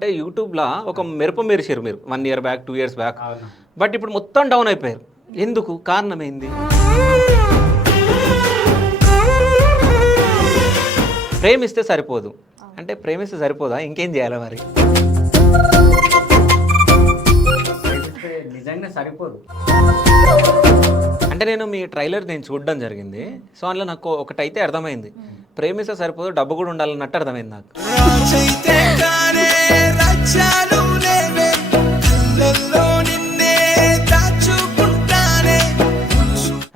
అంటే యూట్యూబ్లో ఒక మెరుపు మెరిసారు మీరు 1 ఇయర్ బ్యాక్ 2 ఇయర్స్ బ్యాక్. అవును. బట్ ఇప్పుడు మొత్తం డౌన్ అయిపోయారు. ఎందుకు? కారణం ఏంది? ప్రేమిస్తే సరిపోదు అంటే ప్రేమిస్తే సరిపోదా? ఇంకేం చేయాలి మరి? ప్రేమిస్తే నిజంగా సరిపోదు. అంటే నేను ట్రైలర్ చూడడం జరిగింది. సో అందులో నాకు ఒకటైతే అర్థమైంది, ప్రేమిస్తే సరిపోదు డబ్బు కూడా ఉండాలన్నట్టు అర్థమైంది నాకు.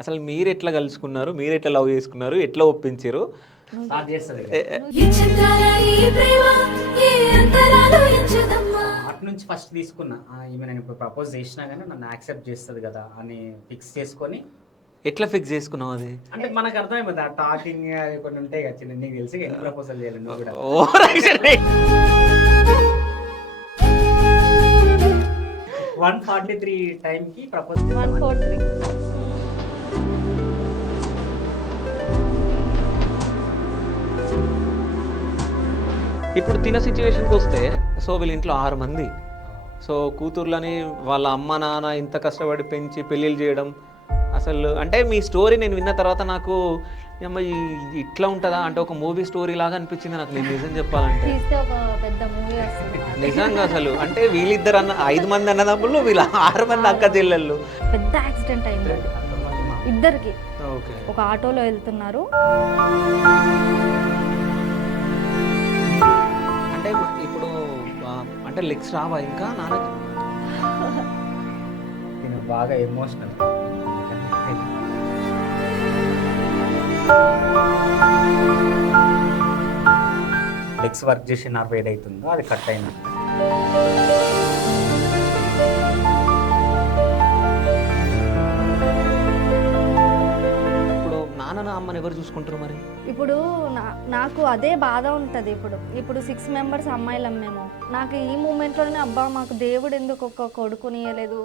అసలు మీరు ఎట్లా కలుసుకున్నారు, మీరు ఎట్లా లవ్ చేసుకున్నారు, ఎట్లా ఒప్పించారు? స్టార్ట్ చేస్తుంది అటు నుంచి ఫస్ట్ తీసుకున్నా. ఈమె నేను ఇప్పుడు ప్రపోజ్ చేసినా కానీ నన్ను యాక్సెప్ట్ చేస్తుంది కదా అని ఫిక్స్ చేసుకొని. ఎట్లా ఫిక్స్ చేసుకున్నావు అది? అంటే మనకు అర్థమైపోతుంది ఆ టాకింగ్ అవి కొన్ని ఉంటాయి కదా చిన్న, నీకు తెలిసి ఎందుకు ప్రపోజల్ చేయాలి నువ్వు కూడా. 143 టైంకి ప్రపోజ్ 143. ఇప్పుడు తిన సిచ్యువేషన్కి వస్తే, సో వీళ్ళ ఇంట్లో 6 మంది, సో కూతుర్లని వాళ్ళ అమ్మ నాన్న ఇంత కష్టపడి పెంచి పెళ్ళిళ్ళు చేయడం. అసలు అంటే మీ స్టోరీ నేను విన్న తర్వాత నాకు అమ్మ ఇట్లా ఉంటుందా అంటే ఒక మూవీ స్టోరీ లాగా అనిపించింది నాకు. నేను నిజం చెప్పాలంటే తీస్తే ఒక పెద్ద మూవీ వస్తుంది. నిజంగా అసలు అంటే వీళ్ళిద్దరు 5 మంది అన్నదమ్ములు, వీళ్ళ 6 మంది అక్క చెల్లెళ్ళు. పెద్ద యాక్సిడెంట్ అయింది ఇద్దరికి. ఓకే. ఒక ఆటోలో వెళ్తున్నారు. అంటే ఇప్పుడు అంటే లెగ్స్ రావా ఇంకా నాన్నకి? నేను బాగా ఎమోషనల్. లెగ్స్ వర్క్ చేసి నర్వ్ ఏదైతుందో అది కట్ అయింది. ఇప్పుడు నాన్న అమ్మని ఎవరు చూసుకుంటారు మరి? ఇప్పుడు నాకు అదే బాధ ఉంటుంది. ఇప్పుడు 6 మెంబర్స్ అమ్మాయిలం మేము. నాకు ఈ మూమెంట్లోనే అబ్బా మాకు దేవుడు ఎందుకు ఒక కొడుకుని ఇవ్వలేదు.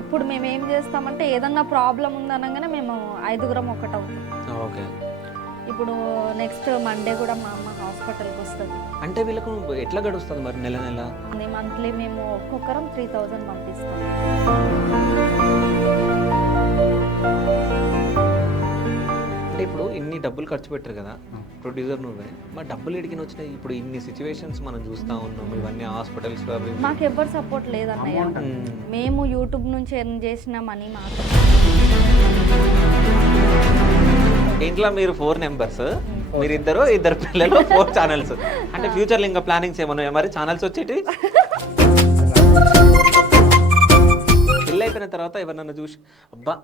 ఇప్పుడు మేము ఏం చేస్తామంటే ఏదన్నా ప్రాబ్లం ఉందనగానే మేము 5గురం ఒకటవుతాం. ఓకే. ఇప్పుడు నెక్స్ట్ మండే కూడా మా అమ్మ హాస్పిటల్కి వస్తుంది. అంటే వీళ్ళకు ఎట్లా గడుస్తుంది మరి నెల నెల? మంత్లీ మేము ఒక్కొక్కరం 3000 పంపిస్తాం. అంటే ఇప్పుడు ఇన్ని డబ్బులు ఖర్చు పెట్టారు కదా, ప్రొడ్యూసర్ నువ్వే, మరి డబ్బులు ఎడిగిన వచ్చినాయి? ఇప్పుడు ఇన్ని సిచ్యువేషన్స్ మనం చూస్తూ ఉన్నాం, ఇవన్నీ హాస్పిటల్స్. మాకు ఎవ్వరు సపోర్ట్ లేదన్నయ్య. మేము యూట్యూబ్ నుంచి ఎర్న్ చేసిన మనీ మాత్రం. ఇంట్లో మీరు 4 మెంబర్స్, మీరిద్దరు, 2 పిల్లలు, 4 ఛానల్స్. అంటే ఫ్యూచర్లో ఇంకా ప్లానింగ్స్ ఏమన్నా మరి ఛానల్స్ వచ్చేటి? పెళ్ళి అయిపోయిన తర్వాత ఎవరినన్నా చూసి అబ్బా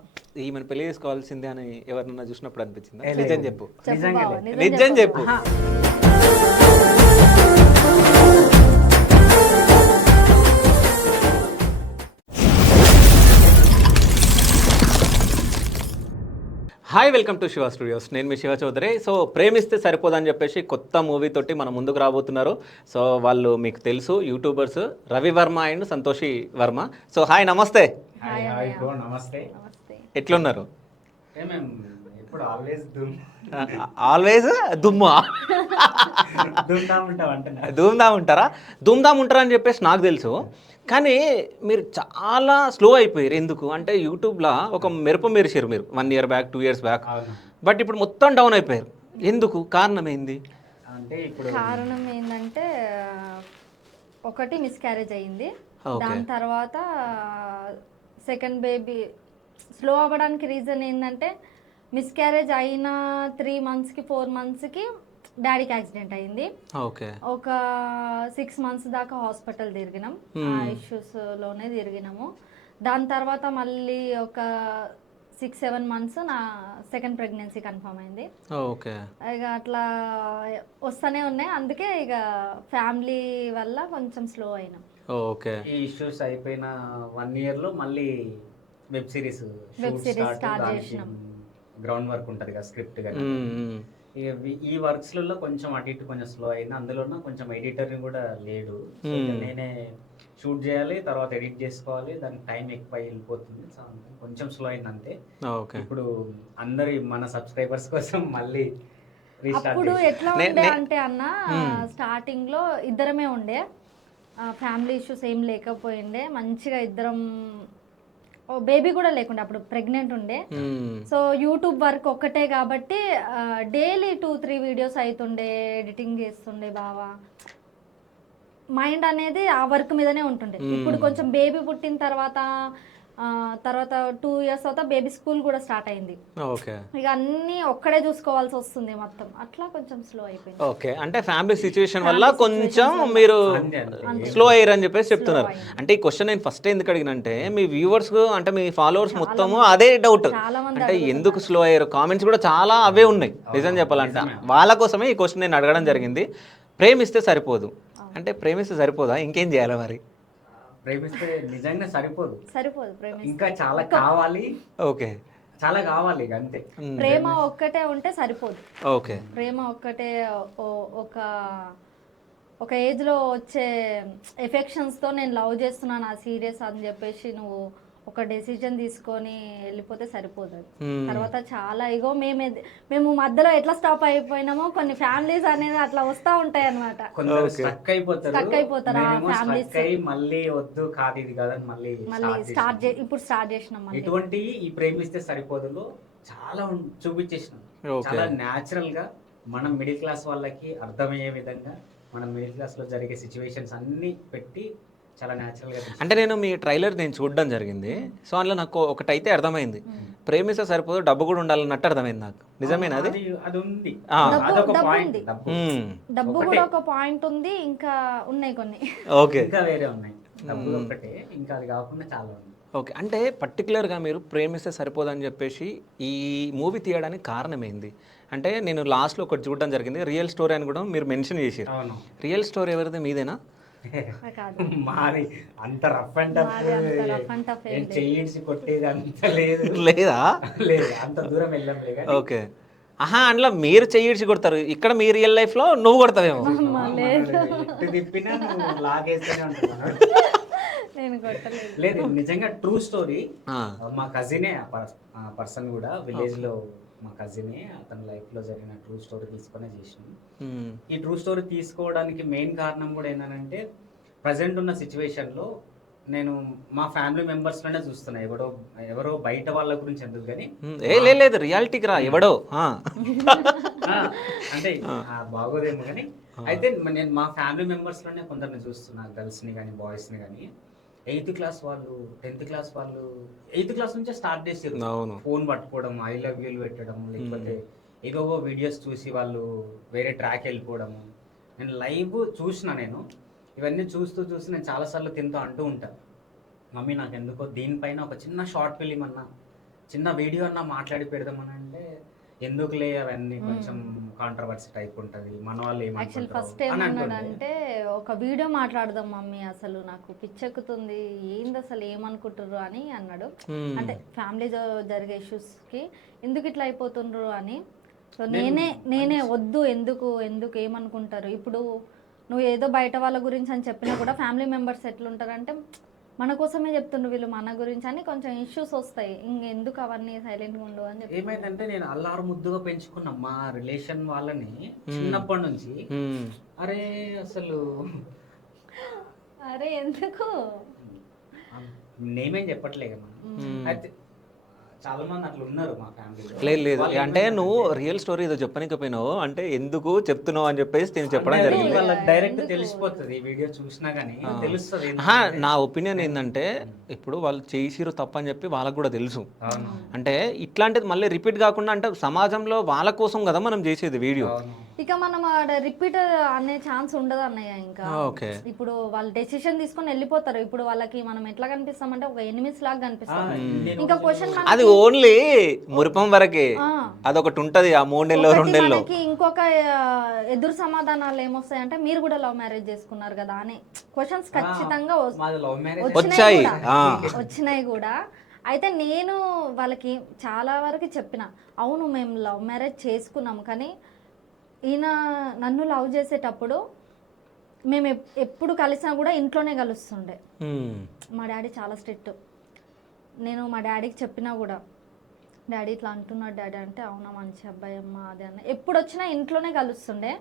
ఈమెను పెళ్లి చేసుకోవాల్సిందే అని ఎవరినన్నా చూసినప్పుడు అనిపించింది? నిజం చెప్పు, నిజం చెప్పు. Hi, welcome to Shiva studios. నేను మీ శివ చౌదరి. సో ప్రేమిస్తే సరిపోదని చెప్పేసి కొత్త మూవీ తోటి మన ముందుకు రాబోతున్నారు. సో వాళ్ళు మీకు తెలుసు, YouTubers Ravi Varma and Santoshi Varma. So hi, నమస్తే. నమస్తే. ఎట్లున్నారు? ఆల్వేస్ దుమ్మా ధూమ్ధామ్ ఉంటారా? ధూమ్ధామ్ ఉంటారా అని చెప్పేసి నాకు తెలుసు, కానీ మీరు చాలా స్లో అయిపోయారు. ఎందుకు అంటే యూట్యూబ్లో ఒక మెరుపు మెరిసారు మీరు 1 year back 2 years back. But ఇప్పుడు మొత్తం డౌన్ అయిపోయారు. ఎందుకు? కారణం ఏంది? అంటే ఇప్పుడు కారణం ఏంటంటే ఒకటి మిస్క్యారేజ్ అయ్యింది. దాని తర్వాత సెకండ్ బేబీ స్లో అవ్వడానికి రీజన్ ఏంటంటే మిస్క్యారేజ్ అయిన 3 మంత్స్కి 4 మంత్స్కి డాడీకి యాక్సిడెంట్ అయింది. ఒక 6 మంత్స్ దాకా హాస్పిటల్ తిరిగినాం, ఆ ఇష్యూస్లోనే తిరిగినాము. దాని తర్వాత మళ్ళీ ఒక 6-7 మంత్స్ నా సెకండ్ ప్రెగ్నెన్సీ కన్ఫర్మ్ అయింది. ఇక అట్లా వస్తూనే ఉన్నాయి. అందుకే ఇక ఫ్యామిలీ వల్ల కొంచెం స్లో అయినాం. ఈ ఇష్యూస్ అయిపోయిన 1 ఇయర్లో మళ్ళీ వెబ్ సిరీస్ స్టార్ట్ చేసినాం. గ్రౌండ్ వర్క్ ఉంటుంది కదా, స్క్రిప్ట్ కదా. ఈ వర్క్స్లలో కొంచెం అటు ఇటు కొంచెం స్లో అయింది. అందులోన కొంచెం ఎడిటర్ కూడా లేడు. సో ఇక నేనే షూట్ చేయాలి, తర్వాత ఎడిట్ చేసుకోవాలి, దానికి టైం ఎక్కువ వెళ్ళిపోతుంది. సో కొంచెం స్లో అయింది అంతే. ఓకే. ఇప్పుడు అందరి మన సబ్స్క్రైబర్స్ కోసం మళ్ళీ రీస్టార్ట్ అప్పుడు ఎట్లా ఉండే అంటే అన్న స్టార్టింగ్ లో ఇద్దరమే ఉండే, ఫ్యామిలీ ఇష్యూస్ ఏం లేకపోయిండే, మంచిగా ఇద్దరం, బేబీ కూడా లేకుండే, అప్పుడు ప్రెగ్నెంట్ ఉండే. సో యూట్యూబ్ వర్క్ ఒక్కటే కాబట్టి డైలీ 2-3 వీడియోస్ అవుతుండే, ఎడిటింగ్ చేస్తుండే బావా. మైండ్ అనేది ఆ వర్క్ మీదనే ఉంటుండే. ఇప్పుడు కొంచెం బేబీ పుట్టిన తర్వాత 2 years తర్వాత బేబీ స్కూల్ కూడా స్టార్ట్ అయింది. ఓకే. ఇక అన్ని ఒక్కడే చూసుకోవాల్సి వస్తుంది మొత్తం, అట్లా కొంచెం స్లో అయిపోయింది. ఓకే, అంటే ఫ్యామిలీ సిచ్యువేషన్ వల్ల కొంచెం మీరు స్లో అయ్యారు అని చెప్పేసి చెప్తున్నారు. అంటే ఈ క్వశ్చన్ నేను ఫస్ట్ ఎందుకు అడిగినంటే మీ వ్యూవర్స్ అంటే మీ ఫాలోవర్స్ మొత్తము అదే డౌట్, చాలా మంది అంటే ఎందుకు స్లో అయ్యారు, కామెంట్స్ కూడా చాలా అవే ఉన్నాయి నిజం చెప్పాలంటే. వాళ్ళ కోసమే ఈ క్వశ్చన్ నేను అడగడం జరిగింది. ప్రేమిస్తే సరిపోదు అంటే ప్రేమిస్తే సరిపోదా, ఇంకేం చేయాలి మరి? ప్రేమిస్తే నిజంగా సరిపోదు, ప్రేమ ఇంకా చాలా కావాలి. ఓకే, చాలా కావాలి ఇక అంతే. ప్రేమ ఒక్కటే ఉంటే సరిపోదు. ఓకే, ప్రేమ ఒక్కటే ఒక ఏజ్ లో వచ్చే ఎఫెక్షన్స్ తో నేను లవ్ చేస్తున్నాను, ఆ సీరియస్ అని చెప్పేసి నువ్వు ఒక డెసిజన్ తీసుకొని వెళ్ళిపోతే సరిపోదు. తర్వాత చాలా ఇగో మేము మధ్యలో ఎట్లా స్టాప్ అయిపోయినామో కొన్ని ఫ్యామిలీస్ అనేది అట్లా వస్తా ఉంటాయి అన్నమాట. కొందరు స్టక్ అయిపోతారు ఫ్యామిలీస్, మళ్ళీ వద్దు కాదు ఇది కాదని మళ్ళీ ఇప్పుడు స్టార్ట్ చేసినాం. ఇటువంటి ఈ ప్రేమిస్తే సరిపోదులో చాలా చూపించేసినాం. చాలా న్యాచురల్ గా మనం మిడిల్ క్లాస్ వాళ్ళకి అర్థమయ్యే విధంగా మనం మిడిల్ క్లాస్ లో జరిగే సిచ్యువేషన్స్ అన్ని పెట్టి చాలా న్యాచురల్ గా. అంటే నేను మీ ట్రైలర్ నేను చూడడం జరిగింది. సో అందులో నాకు ఒకటైతే అర్థమైంది, ప్రేమిస్తే సరిపోదు డబ్బు కూడా ఉండాలన్నట్టు అర్థమైంది నాకు. నిజమేనా అది? అది ఉంది, డబ్బు కూడా ఒక పాయింట్ ఉంది, ఇంకా ఉన్నాయి కొన్ని, ఓకే, ఇంకా వేరే ఉన్నాయి. డబ్బు ఒకటే, ఇంకా అది కాకుండా చాలా ఉంది. ఓకే, అంటే పర్టికులర్గా మీరు ప్రేమిస్తే సరిపోదని చెప్పేసి ఈ మూవీ తీయడానికి కారణం ఏంది? అంటే నేను లాస్ట్లో ఒకటి చూడడం జరిగింది, రియల్ స్టోరీ అని కూడా మీరు మెన్షన్ చేశారు. రియల్ స్టోరీ ఎవరిది, మీదేనా? మాది అంత రఫ్ అండ్ టఫ్ చేయించి కొట్టేది అంత లేదు. లేదా? లేదు, అంత దూరం వెళ్ళంలే. ఓకే, ఆహా, అందులో మీరు చెయ్యిడ్చి కొడతారు, ఇక్కడ మీ రియల్ లైఫ్ లో నువ్వు కొడతావేమో. తిప్పినా లాగేస్తూనే ఉంటున్నాను. లేదు, నిజంగా ట్రూ స్టోరీ. మా కజినే పర్సన్ కూడా, విలేజ్ లో మా కజినే, అతని లైఫ్ లో జరిగిన ట్రూ స్టోరీ తీసుకునే చేసినాం. ఈ ట్రూ స్టోరీ తీసుకోవడానికి మెయిన్ కారణం కూడా ఏంటంటే ప్రజెంట్ ఉన్న సిచ్యువేషన్ లో నేను మా ఫ్యామిలీ మెంబర్స్ లోనే చూస్తున్నా. ఎవరో బయట వాళ్ళ గురించి ఎందుకు కానీ, లేదు రియాలిటీకి రా, ఎవడో అంటే బాగోదేమో కానీ, అయితే నేను మా ఫ్యామిలీ మెంబర్స్ లోనే కొందరిని చూస్తున్నా, గర్ల్స్ ని కానీ బాయ్స్ ని కానీ. 8th క్లాస్ వాళ్ళు, 10th క్లాస్ వాళ్ళు, 8th క్లాస్ నుంచే స్టార్ట్ చేసారు ఫోన్ పట్టుకోవడం, ఐ లవ్ యూలు పెట్టడం, లేకపోతే ఏదో వీడియోస్ చూసి వాళ్ళు వేరే ట్రాక్ వెళ్ళిపోవడము. నేను లైవ్ చూసిన, నేను ఇవన్నీ చూస్తూ నేను చాలాసార్లు తింటూ అంటూ ఉంటాను, మమ్మీ నాకు ఎందుకో దీనిపైన ఒక చిన్న షార్ట్ ఫిలిం అన్నా, చిన్న వీడియో అన్నా మాట్లాడి పెడదామని. అంటే ఎందుకులే అవన్నీ, కొంచెం కాంట్రవర్సీ టైప్ ఉంటుంది, మన వాళ్ళు యాక్చువల్ ఫస్ట్ ఏమన్నాడంటే ఒక వీడియో మాట్లాడదాం మమ్మీ, అసలు నాకు పిచ్చెక్కుతుంది, ఏంది అసలు ఏమనుకుంటారు అని అన్నాడు. అంటే ఫ్యామిలీలో జరిగే ఇష్యూస్ కి ఎందుకు ఇట్లా అయిపోతుండ్రు అని. సో నేనే వద్దు, ఎందుకు ఏమనుకుంటారు, ఇప్పుడు నువ్వు ఏదో బయట వాళ్ళ గురించి అని చెప్పినా కూడా ఫ్యామిలీ మెంబర్స్ ఎట్లుంటారంటే మన కోసమే చెప్తుండ్రు వీళ్ళు మన గురించి అని కొంచెం ఇష్యూస్ వస్తాయి, ఇంకెందుకు అవన్నీ సైలెంట్గా ఉండు అని చెప్పి. ఏమైందంటే నేను అల్లారు ముద్దుగా పెంచుకున్నా మా రిలేషన్ వాళ్ళని చిన్నప్పటి నుంచి. అరే అసలు ఎందుకు నేమేం చెప్పట్లే కదా, అయితే చాలా మంది అట్లా ఉన్నారు మా ఫ్యామిలీలో. లేదు, అంటే నువ్వు రియల్ స్టోరీ ఏదో చెప్పనికపోయినావు, అంటే ఎందుకు చెప్తున్నావు అని చెప్పేసి నేను చెప్పడం జరిగింది. వాళ్ళకి డైరెక్ట్ తెలిసిపోతుంది, వీడియో చూసినా కానీ తెలుస్తుంది. నా ఒపీనియన్ ఏంటంటే ఇప్పుడు వాళ్ళు చేసిరు తప్పని చెప్పి వాళ్ళకు కూడా తెలుసు. అంటే ఇట్లాంటిది మళ్ళీ రిపీట్ కాకుండా, అంటే సమాజంలో వాళ్ళ కోసం కదా మనం చేసేది వీడియో. ఇక మనం రిపీట్ అనే ఛాన్స్ ఉండదు అన్నయ్య. ఇంకా ఇప్పుడు వాళ్ళు డెసిషన్ తీసుకొని వెళ్ళిపోతారు. ఇప్పుడు వాళ్ళకి మనం ఎట్లా కనిపిస్తామంటే ఒక ఎనిమిస్ లాగా కనిపిస్తాం. ఇంకా క్వశ్చన్ అది ఓన్లీ మురిపం వరకే, అదొకటి ఉంటది ఆ 3 నెలలో 2 నెలలో. ఇంకొక ఎదురు సమాధానాలు ఏమొస్తాయంటే మీరు కూడా లవ్ మ్యారేజ్ చేసుకున్నారు కదా అని క్వశ్చన్స్ ఖచ్చితంగా వచ్చినాయి కూడా. అయితే నేను వాళ్ళకి చాలా వరకు చెప్పిన, అవును మేము లవ్ మ్యారేజ్ చేసుకున్నాము, కానీ ఈయన నన్ను లవ్ చేసేటప్పుడు మేము ఎప్పుడు కలిసినా కూడా ఇంట్లోనే కలుస్తుండే. మా డాడీ చాలా స్ట్రిక్ట్. నేను మా డాడీకి చెప్పినా కూడా, డాడీ ఇట్లా అంటున్నాడు డాడీ అంటే, అవునా మంచి అబ్బాయి అమ్మ అది అన్న. ఎప్పుడు వచ్చినా ఇంట్లోనే కలుస్తుండే.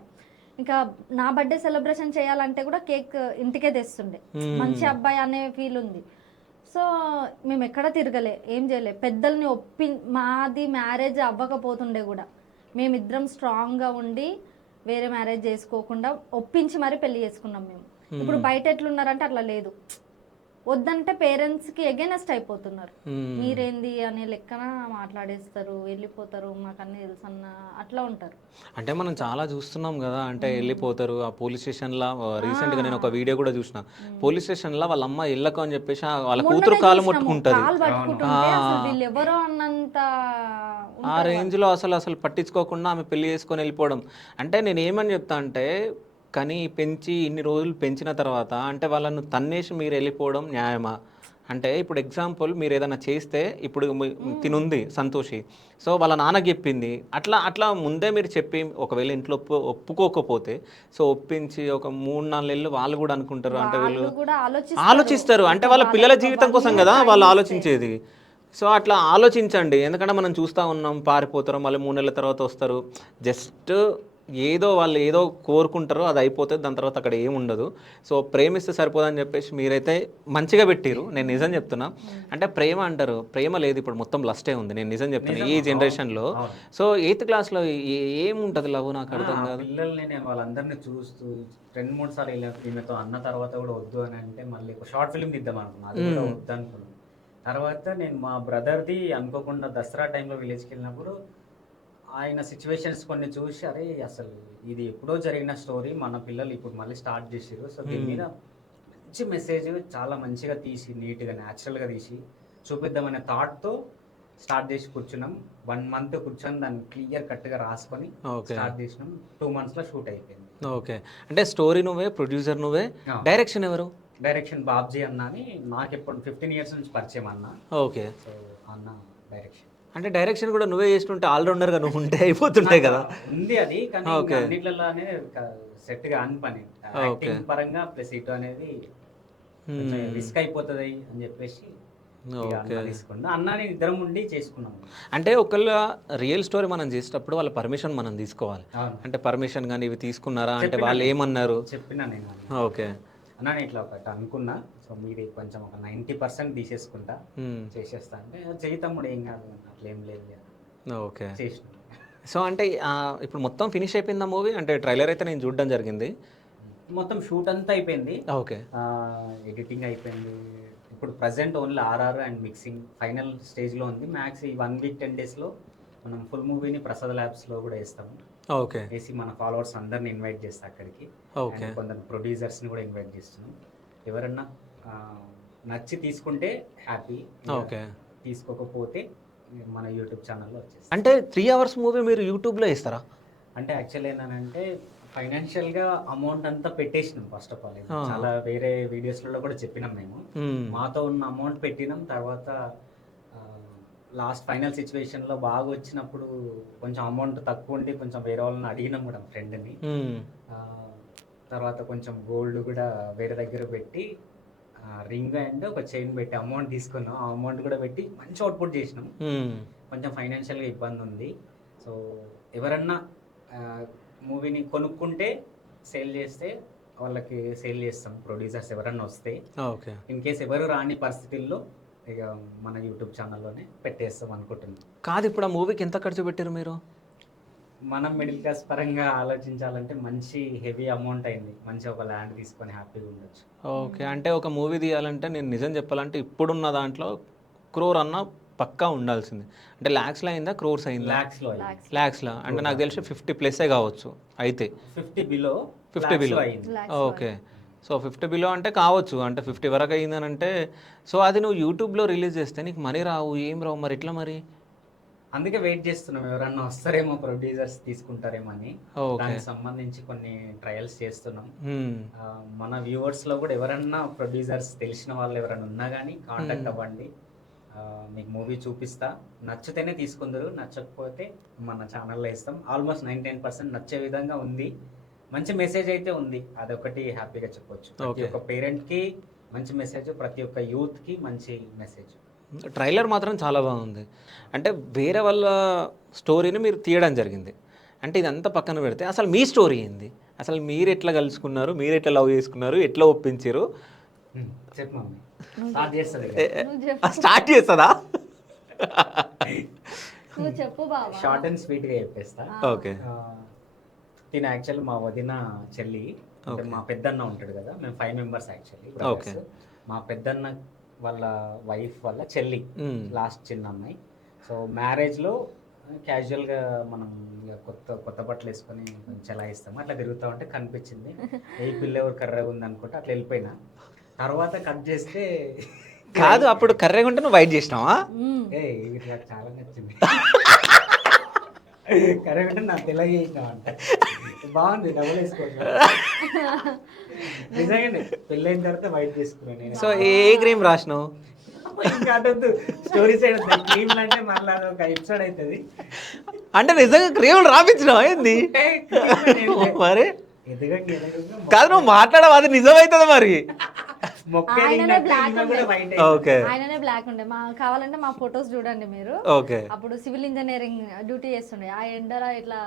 ఇంకా నా బర్త్డే సెలబ్రేషన్ చేయాలంటే కూడా కేక్ ఇంటికే తెస్తుండే. మంచి అబ్బాయి అనే ఫీల్ ఉంది. సో మేము ఎక్కడ తిరగలే, ఏం చేయలే. పెద్దల్ని మాది మ్యారేజ్ అవ్వకపోతుండే కూడా మేమిద్దరం స్ట్రాంగ్గా ఉండి వేరే మ్యారేజ్ చేసుకోకుండా ఒప్పించి మరీ పెళ్లి చేసుకున్నాం మేము. ఇప్పుడు బయట ఎట్లున్నారంటే అట్లా లేదు. వద్దంటే పేరెంట్స్కి ఎగెనెస్ట్ అయిపోతున్నారు. మీరేంది అనే లెక్కన మాట్లాడేస్తారు, వెళ్ళిపోతారు, మాకు అన్నీ తెలుసు అన్న అట్లా ఉంటారు. అంటే మనం చాలా చూస్తున్నాం కదా, అంటే వెళ్ళిపోతారు. ఆ పోలీస్ స్టేషన్లో రీసెంట్గా నేను ఒక వీడియో కూడా చూసిన, పోలీస్ స్టేషన్లో వాళ్ళ అమ్మ వెళ్ళకు అని చెప్పేసి వాళ్ళ కూతురు కాలు ముట్టుకుంటుంది. వీళ్ళు ఎవరో అన్నంత ఆ రేంజ్లో అసలు పట్టించుకోకుండా ఆమె పెళ్లి చేసుకొని వెళ్ళిపోవడం. అంటే నేను ఏమని చెప్తా అంటే, కానీ పెంచి ఇన్ని రోజులు పెంచిన తర్వాత అంటే వాళ్ళను తన్నేసి మీరు వెళ్ళిపోవడం న్యాయమా? అంటే ఇప్పుడు ఎగ్జాంపుల్ మీరు ఏదైనా చేస్తే, ఇప్పుడు తినుంది సంతోషి, సో వాళ్ళ నాన్నకి చెప్పింది, అట్లా ముందే మీరు చెప్పి ఒకవేళ ఇంట్లో ఒప్పుకోకపోతే సో ఒప్పించి ఒక 3-4 నెలలు వాళ్ళు కూడా అనుకుంటారు, అంటే వీళ్ళు ఆలోచిస్తారు. అంటే వాళ్ళ పిల్లల జీవితం కోసం కదా వాళ్ళు ఆలోచించేది. సో అట్లా ఆలోచించండి. ఎందుకంటే మనం చూస్తూ ఉన్నాం, పారిపోతారు, మళ్ళీ 3 నెలల తర్వాత వస్తారు. జస్ట్ ఏదో వాళ్ళు ఏదో కోరుకుంటారో అది అయిపోతుంది, దాని తర్వాత అక్కడ ఏముండదు. సో ప్రేమిస్తే సరిపోదని చెప్పేసి మీరైతే మంచిగా పెట్టిరు. నేను నిజం చెప్తున్నా. అంటే ప్రేమ అంటారు, ప్రేమ లేదు, ఇప్పుడు మొత్తం లస్టే ఉంది. నేను నిజం చెప్తున్నా ఈ జనరేషన్లో. సో 8th క్లాస్లో ఏముంటుంది లవ్ నాకు అర్థం కాదు. పిల్లల్ని నేను వాళ్ళందరినీ చూస్తూ 2-3 సార్లు ఇలా ఈమెతో అన్న తర్వాత కూడా వద్దు అని అంటే, మళ్ళీ ఒక షార్ట్ ఫిల్మ్ తీద్దాం అనుకున్నాను, అది కూడా వద్దు అనుకున్నాను. తర్వాత నేను మా బ్రదర్ది అనుకోకుండా దసరా టైంలో విలేజ్కి వెళ్ళినప్పుడు ఆయన సిచ్యువేషన్స్ కొన్ని చూసి, అరే అసలు ఇది ఎప్పుడో జరిగిన స్టోరీ, మన పిల్లలు ఇప్పుడు మళ్ళీ స్టార్ట్ చేసారు. సో దీని మీద మంచి మెసేజ్ చాలా మంచిగా తీసి, నీట్గా న్యాచురల్గా తీసి చూపిద్దామనే థాట్తో స్టార్ట్ చేసి కూర్చున్నాం. 1 month కూర్చొని దాన్ని క్లియర్ కట్గా రాసుకొని స్టార్ట్ చేసినాం. 2 monthsలో షూట్ అయిపోయింది. ఓకే. అంటే స్టోరీ నువ్వే, ప్రొడ్యూసర్ నువ్వే, డైరెక్షన్ ఎవరు? డైరెక్షన్ బాబ్జీ అన్న అని, నాకు ఎప్పుడు 15 years నుంచి పరిచయం అన్న. ఓకే. సో అన్న డైరెక్షన్. అంటే డైరెక్షన్ కూడా నువ్వే చేస్తుంటే ఆల్రౌండర్గా నువ్వు ఉంటే అయిపోతుంటాయి కదా. ఉంది అది, కానీ అన్నిట్లలోనే సెట్గా అని పని యాక్టింగ్ పరంగా ప్లస్ ఇటు అనేది రిస్క్ అయిపోతుంది అని చెప్పేసి తీసుకున్నా. అన్నని ఇద్దరం ఉండి చేసుకున్నాం. అంటే ఒకళ్ళ రియల్ స్టోరీ మనం చేసేటప్పుడు వాళ్ళ పర్మిషన్ మనం తీసుకోవాలి. అంటే పర్మిషన్ కానీ ఇవి తీసుకున్నారా అంటే వాళ్ళు ఏమన్నారు? చెప్పినా నేను. ఓకే అన్నా నేను ఇట్లా ఒకటి అనుకున్నా, సో మీరు కొంచెం ఒక 90% తీసేసుకుంటా, చేసేస్తా అంటే, చేయి తమ్ముడు ఏం కాదు అట్లేం లేదు. ఓకే చేసిన. సో అంటే ఇప్పుడు మొత్తం ఫినిష్ అయిపోయిందా మూవీ? అంటే ట్రైలర్ అయితే నేను చూడడం జరిగింది. మొత్తం షూట్ అంతా అయిపోయింది. ఓకే. ఎడిటింగ్ అయిపోయింది. ఇప్పుడు present only RR and mixing final స్టేజ్లో ఉంది. మ్యాక్స్ ఈ 1 week 10 daysలో మనం ఫుల్ మూవీని ప్రసాద్ ల్యాబ్స్లో కూడా వేస్తాము. ఓకే. వేసి మన ఫాలోవర్స్ అందరిని ఇన్వైట్ చేస్తా అక్కడికి. ఓకే. కొందరు ప్రొడ్యూసర్స్ని కూడా ఇన్వైట్ చేస్తున్నాం. ఎవరన్నా నచ్చి తీసుకుంటే హ్యాపీ, ఓకే తీసుకోకపోతే మన యూట్యూబ్ ఛానల్లో వచ్చేసి. అంటే 3 hours మూవీ మీరు యూట్యూబ్లో వేస్తారా? అంటే యాక్చువల్ ఏంటంటే ఫైనాన్షియల్గా అమౌంట్ అంతా పెట్టేసినాం ఫస్ట్ ఆఫ్ ఆల్. చాలా వేరే వీడియోస్లలో కూడా చెప్పినాం మేము. మాతో ఉన్న అమౌంట్ పెట్టినాం. తర్వాత లాస్ట్ ఫైనల్ సిచ్యువేషన్లో బాగా వచ్చినప్పుడు కొంచెం అమౌంట్ తక్కువ ఉండి కొంచెం వేరే వాళ్ళని అడిగినాం కూడా ఫ్రెండ్ని. తర్వాత కొంచెం గోల్డ్ కూడా వేరే దగ్గర పెట్టి రింగ్ అండ్ ఒక చైన్ పెట్టి అమౌంట్ తీసుకున్నాం. ఆ అమౌంట్ కూడా పెట్టి మంచి అవుట్పుట్ చేసినాం. కొంచెం ఫైనాన్షియల్గా ఇబ్బంది ఉంది. సో ఎవరన్నా మూవీని కొనుక్కుంటే సేల్ చేస్తే వాళ్ళకి సేల్ చేస్తాం. ప్రొడ్యూసర్స్ ఎవరన్నా వస్తే, ఇన్ కేస్ ఎవరు రాని పరిస్థితుల్లో ఇక మన యూట్యూబ్ ఛానల్లోనే పెట్టేస్తాం అనుకుంటున్నాం. కాదు, ఇప్పుడు ఆ మూవీకి ఎంత ఖర్చు పెట్టారు మీరు? మనం మిడిల్ క్లాస్ పరంగా ఆలోచించాలంటే మంచి హెవీ అమౌంట్ అయింది. మంచి ఒక ల్యాండ్ తీసుకొని హ్యాపీగా ఉండొచ్చు. ఓకే. అంటే ఒక మూవీ తీయాలంటే నేను నిజం చెప్పాలంటే ఇప్పుడున్న దాంట్లో crore అన్న పక్కా ఉండాల్సింది. అంటే lakhsలో అయిందా, crores అయిందా? lakhsలో అంటే నాకు తెలిసి 50+ కావచ్చు. అయితే 50 బిలో అయింది. ఓకే. సో 50 బిలో అంటే కావచ్చు, అంటే 50 వరకు అయిందని అంటే. సో అది నువ్వు యూట్యూబ్లో రిలీజ్ చేస్తే నీకు మనీ రావు, ఏం రావు, మరి ఎట్లా మరి? అందుకే వెయిట్ చేస్తున్నాం, ఎవరన్నా వస్తారేమో, ప్రొడ్యూసర్స్ తీసుకుంటారేమో అని. దానికి సంబంధించి కొన్ని ట్రయల్స్ చేస్తున్నాం. మన వ్యూవర్స్ లో కూడా ఎవరన్నా ప్రొడ్యూసర్స్ తెలిసిన వాళ్ళు ఎవరైనా ఉన్నా కానీ కాంటాక్ట్ అవ్వండి. మీకు మూవీ చూపిస్తా, నచ్చితేనే తీసుకుందరు, నచ్చకపోతే మన ఛానల్లో ఇస్తాం. ఆల్మోస్ట్ 99% నచ్చే విధంగా ఉంది, మంచి మెసేజ్ అయితే ఉంది, అదొకటి హ్యాపీగా చెప్పొచ్చు. ప్రతి ఒక్క పేరెంట్కి మంచి మెసేజ్, ప్రతి ఒక్క యూత్కి మంచి మెసేజ్. ట్రైలర్ మాత్రం చాలా బాగుంది. అంటే వేరే వాళ్ళ స్టోరీని మీరు తీయడం జరిగింది, అంటే ఇదంతా పక్కన పెడితే అసలు మీ స్టోరీ ఏంది, అసలు మీరు ఎట్లా కలుసుకున్నారు, మీరు ఎట్లా లవ్ చేసుకున్నారు, ఎట్లా ఒప్పించారు? చెప్పు మమ్మీ, స్టార్ట్ చేస్తుంది. స్టార్ట్ చేస్తుందా? నువ్వు చెప్పు బాబా. షార్ట్ అండ్ స్వీట్గా చెప్పేస్తా. ఓకే. తిన యాక్చువల్లీ మా వదిన చెల్లి, అంటే మా పెద్దన్న ఉంటాడు కదా, మేము 5 మెంబర్స్ యాక్చువల్లీ బ్రదర్స్. మా పెద్దన్న వాళ్ళ వైఫ్ వాళ్ళ చెల్లి, లాస్ట్ చిన్న అమ్మాయి. సో మ్యారేజ్లో క్యాజువల్గా మనం ఇక కొత్త బట్టలు వేసుకొని కొంచెం చెలాయిస్తాము, అట్లా తిరుగుతూ ఉంటే కనిపించింది. ఏ పిల్ల ఎవరు కర్రగా ఉంది అనుకుంటే అట్లా వెళ్ళిపోయినా. తర్వాత కట్ చేస్తే కాదు, అప్పుడు కర్రెగా ఉంటే నువ్వు వైట్ చేసినావా? ఇది నాకు చాలా నచ్చింది. కర్రెగా ఉంటే నాకు తెల్లగా చేసినావు అంట, బాగుంది, డబుల్ వేసుకోవచ్చు. నిజంగానే పెళ్ళైన తర్వాత వైట్ చేసుకున్నాను నేను. సో ఏ క్రీమ్ రాసినావు? ఇంకా అటొద్దు, స్టోరీ సైడ్ క్రీమ్లు అంటే మళ్ళీ ఒక ఎపిసోడ్ అవుతుంది. అంటే నిజంగా క్రీములు రాపించినావా ఏంది మరి? కాదు, నువ్వు మాట్లాడవు, అది నిజమవుతుంది మరి. ఆయననే బ్లాక్ ఉండే. కావాలంటే మా ఫొటోస్ చూడండి మీరు. ఓకే. అప్పుడు సివిల్ ఇంజనీరింగ్ డ్యూటీ చేస్తుండే, ఆ ఎండలో ఇట్లా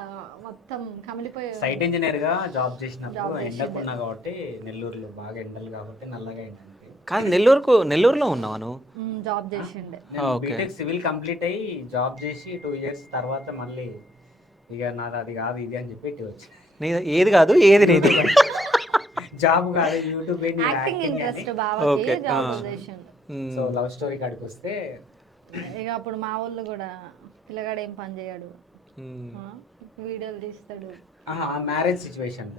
మొత్తం కమిలిపోయి. సైట్ ఇంజనీర్ గా జాబ్ చేసినప్పుడు ఎండకున్నా కాబట్టి, నెల్లూరులో బాగా ఎండలు కాబట్టి నల్లగా అయింది. కాదు, నెల్లూరులో ఉన్నావా నువ్వు? జాబ్ చేసిండే. బీటెక్ సివిల్ కంప్లీట్ అయ్యి జాబ్ చేసి 2 years తర్వాత మళ్ళీ ఇక నాది అది కాదు ఇది అని చెప్పి ఇటు వచ్చి. ఏది కాదు, ఏది నీది? జాబ్ కాదు, యూట్యూబ్ యాక్టింగ్ ఇంట్రెస్ట్ బాబాకి, జాబ్ చేసిండు. సో లవ్ స్టోరీ కాడికి వస్తే ఇక అప్పుడు మా వాళ్ళు కూడా పిల్లగాడు ఏం పని చేయడు, వీడియోలు తీస్తాడు. మ్యారేజ్ సిచ్యువేషన్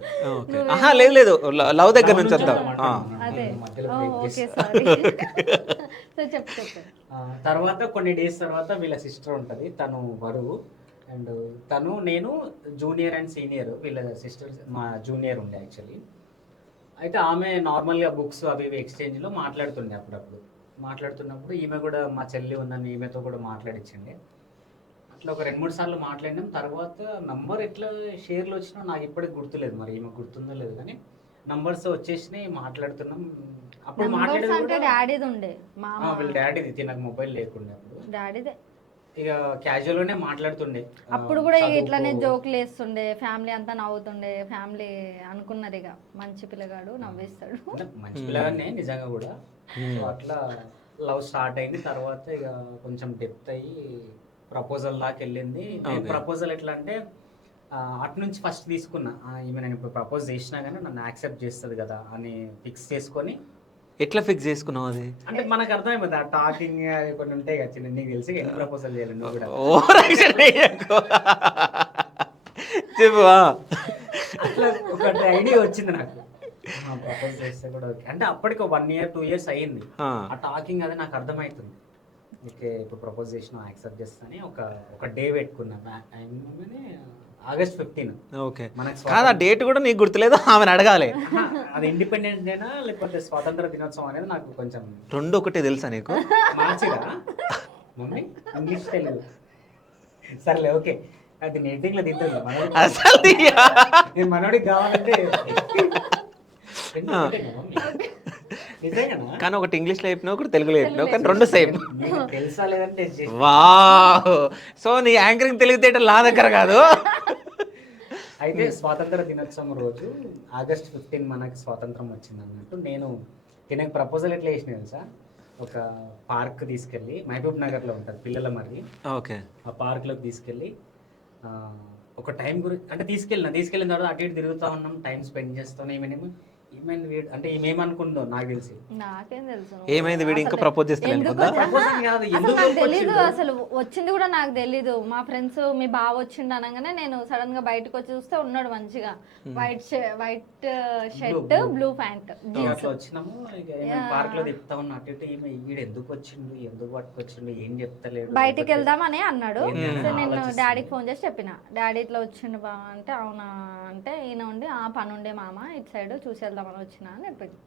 లేదు లేదు, లవ్ దగ్గర నుంచి వద్దాం. అదే ఓకే, సారీ. సో చెప్పు. తర్వాత కొన్ని డేస్ తర్వాత వీళ్ళ సిస్టర్ ఉంటుంది, తను వరువు, అండ్ తను నేను జూనియర్ అండ్ సీనియర్. వీళ్ళ సిస్టర్ మా జూనియర్ ఉండే యాక్చువల్లీ. అయితే ఆమె నార్మల్గా బుక్స్ అవి ఇవి ఎక్స్చేంజ్లో మాట్లాడుతుండే. అప్పుడప్పుడు మాట్లాడుతున్నప్పుడు ఈమె కూడా, మా చెల్లి ఉందని ఈమెతో కూడా మాట్లాడించండి. అట్లా ఒక 2-3 సార్లు మాట్లాడినాం. తర్వాత నంబర్ ఎట్లా షేర్లు వచ్చినా నాకు ఇప్పటికి గుర్తులేదు, మరి ఈమె గుర్తుందో లేదు, కానీ నంబర్స్ వచ్చేసినాయి, మాట్లాడుతున్నాం. అప్పుడు మాట్లాడేది డాడీది ఉండే, వీళ్ళ డాడీది, తినకు మొబైల్ లేకుండే అప్పుడు, డాడీదే. ఇక క్యాజువల్ గానే మాట్లాడుతుండే. అప్పుడు కూడా ఇట్లానే జోకులు వేస్తుండే, ఫ్యామిలీ అంతా నవ్వుతుండే. ఫ్యామిలీ అనుకున్నారు ఇక మంచి పిల్లగాడు, నవ్వేస్తాడు. మంచి పిల్లగానే నిజంగా కూడా. సో అట్లా లవ్ స్టార్ట్ అయింది. తర్వాత ఇక కొంచెం డెప్త్ అయ్యి ప్రపోజల్ దాకా వెళ్ళింది. ప్రపోజల్ ఎట్లా అంటే, అటు నుంచి ఫస్ట్ తీసుకున్నా, ఈమె నేను ఇప్పుడు ప్రపోజ్ చేసినా కానీ నన్ను యాక్సెప్ట్ చేస్తుంది కదా అని ఫిక్స్ చేసుకొని. ఎట్లా ఫిక్స్ చేసుకున్నావు అది? అంటే మనకు అర్థమైపోతుంది, ఆ టాకింగ్ అది కొన్ని ఉంటాయి కదా చిన్న, నీకు తెలిసి ఎన్ని ప్రపోజల్ చేయాలి నువ్వు కూడా. చెప్పు. అట్లా ఒకటి ఐడియా వచ్చింది నాకు, ప్రపోజ్ చేస్తే కూడా ఓకే అంటే. అప్పటికి 1 year 2 years అయ్యింది. ఆ టాకింగ్ అది నాకు అర్థమవుతుంది. ఓకే ఇప్పుడు ప్రపోజ్ చేసిన యాక్సెప్ట్ చేస్తానని ఒక డే పెట్టుకున్నా, August 15. ఓకే. కాదు, ఆ డేట్ కూడా నీకు గుర్తులేదు, ఆమెను అడగాలి. అది ఇండిపెండెన్స్ డేనా లేకపోతే స్వాతంత్ర దినోత్సవం అనేది నాకు కొంచెం రెండు ఒకటే తెలుసా నీకు? మార్చిగా మమ్మీ, ఇంగ్లీష్ తెలుగు సర్లే ఓకే. అది నెట్టింగ్ లో తింటుంది మనోడికి కావాలంటే. కానీ ఒకటి ఇంగ్లీష్లో చెప్పినావు, ఒకటి తెలుగులో చెప్పినావు, కానీ రెండు సేమ్. తెలుసా లేదంటే వావ్. సో నీ యాంకరింగ్ తెలివితేటలు నా దగ్గర కాదు. అయితే స్వాతంత్ర దినోత్సవం రోజు August 15 మనకి స్వాతంత్రం వచ్చింది అన్నట్టు, నేను తినకు ప్రపోజల్ ఎట్లా చేసిన తెలుసా? ఒక పార్క్ తీసుకెళ్ళి, మహబూబ్ నగర్లో ఉంటుంది పిల్లల మరి. ఓకే. ఆ పార్క్లోకి తీసుకెళ్ళి ఒక టైం గురించి అంటే తీసుకెళ్ళిన తర్వాత అటు ఇటు తిరుగుతూ ఉన్నాం, టైం స్పెండ్ చేస్తాం. ఏమైంది వీడు అంటే ఏమేమనుకుందో నాకు తెలిసి, నాకేం తెలుసు ఏమైంది వీడు ఇంకా ప్రపోజ్ చేస్తాను తెలీదు. అసలు వచ్చింది కూడా నాకు తెలీదు. మా ఫ్రెండ్స్ మీ బావ వచ్చిండు అనగానే నేను సడన్ గా బయటకు వచ్చి చూస్తే ఉన్నాడు మంచిగా, white shirt blue pant jeans. వచ్చినాము పార్క్ లో తిప్పుతా ఉన్నా, అటు ఇటు వీడు ఎందుకు వచ్చిండు, ఎందుకు పట్టుకొచ్చిండు, ఏం చెప్తలేడు, బయటికి వెళ్దామని అన్నాడు. నేను డాడీకి ఫోన్ చేసి చెప్పిన, డాడీ ఇట్లా వచ్చిండు బావ అంటే, అవునా అంటే ఈయన ఉండి ఆ పని ఉండే మామ ఇటు సైడ్ చూసి వెళ్దామని వచ్చిన అని చెప్పింది.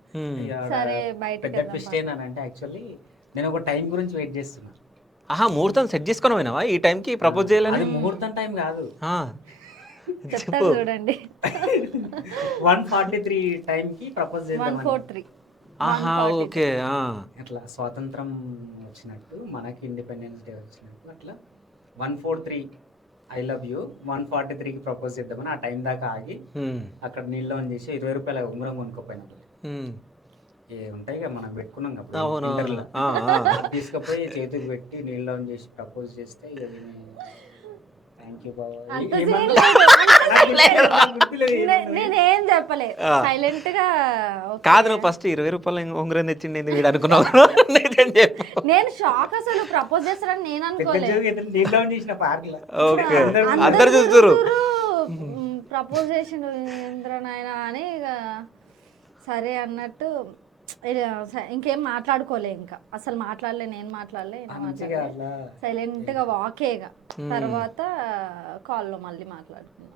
సరే బయటకి ట్విస్ట్ ఏంటంటే యాక్చువల్లీ నేను ఒక టైం గురించి వెయిట్ చేస్తున్నా. ఆహా, ముహూర్తం సెట్ చేసుకొని పోయినావా ఈ టైంకి ప్రపోజ్ చేయాలని? అది ముహూర్తం టైం కాదు, ఆ, చెప్తా చూడండి. 1:43 టైంకి ప్రపోజ్ చేద్దామని. 143. ఆహా, ఓకే. అట్లా స్వాతంత్రం వచ్చినట్టు, మనకి ఇండిపెండెన్స్ డే వచ్చినట్టు అట్లా 143 ఐ లవ్ యూ 143కి ప్రపోజ్ చేద్దామని ఆ టైం దాకా ఆగి అక్కడ నీళ్ళు ఆన్ చేసి 20 రూపాయల ఉంగరం కొనుక్కోపోయినప్పుడు ఏ ఉంటాయి కదా మనం పెట్టుకున్నాం కదా అవును, ఇంటర్లో, తీసుకుపోయి చేతికి పెట్టి నీళ్ళు ఆన్ చేసి ప్రపోజ్ చేస్తే ఇక థ్యాంక్ యూ అంత బాబా నేనేం చెప్పలే, సైలెంట్ గా కాదు, నువ్వు ఫస్ట్ 20 రూపాయల ఉంగరం తెచ్చిండి వీడు అనుకున్నావు. నేను షాక్, అసలు ప్రపోజ్ చేస్తారని నేను అనుకోలేదు. నీళ్ళు ఆన్ చేసిన పార్క్ లో ఓకే, అందరు చూస్తారు ప్రపోజ్ చేసిండు ఇంద్రనాయన అని, ఇక సరే అన్నట్టు ఇంకేం మాట్లాడుకోలే, ఇంకా అసలు మాట్లాడలే, నేను మాట్లాడలే, సైలెంట్ గా వాకేగా. తర్వాత కాల్లో మళ్ళీ మాట్లాడుకున్నాం.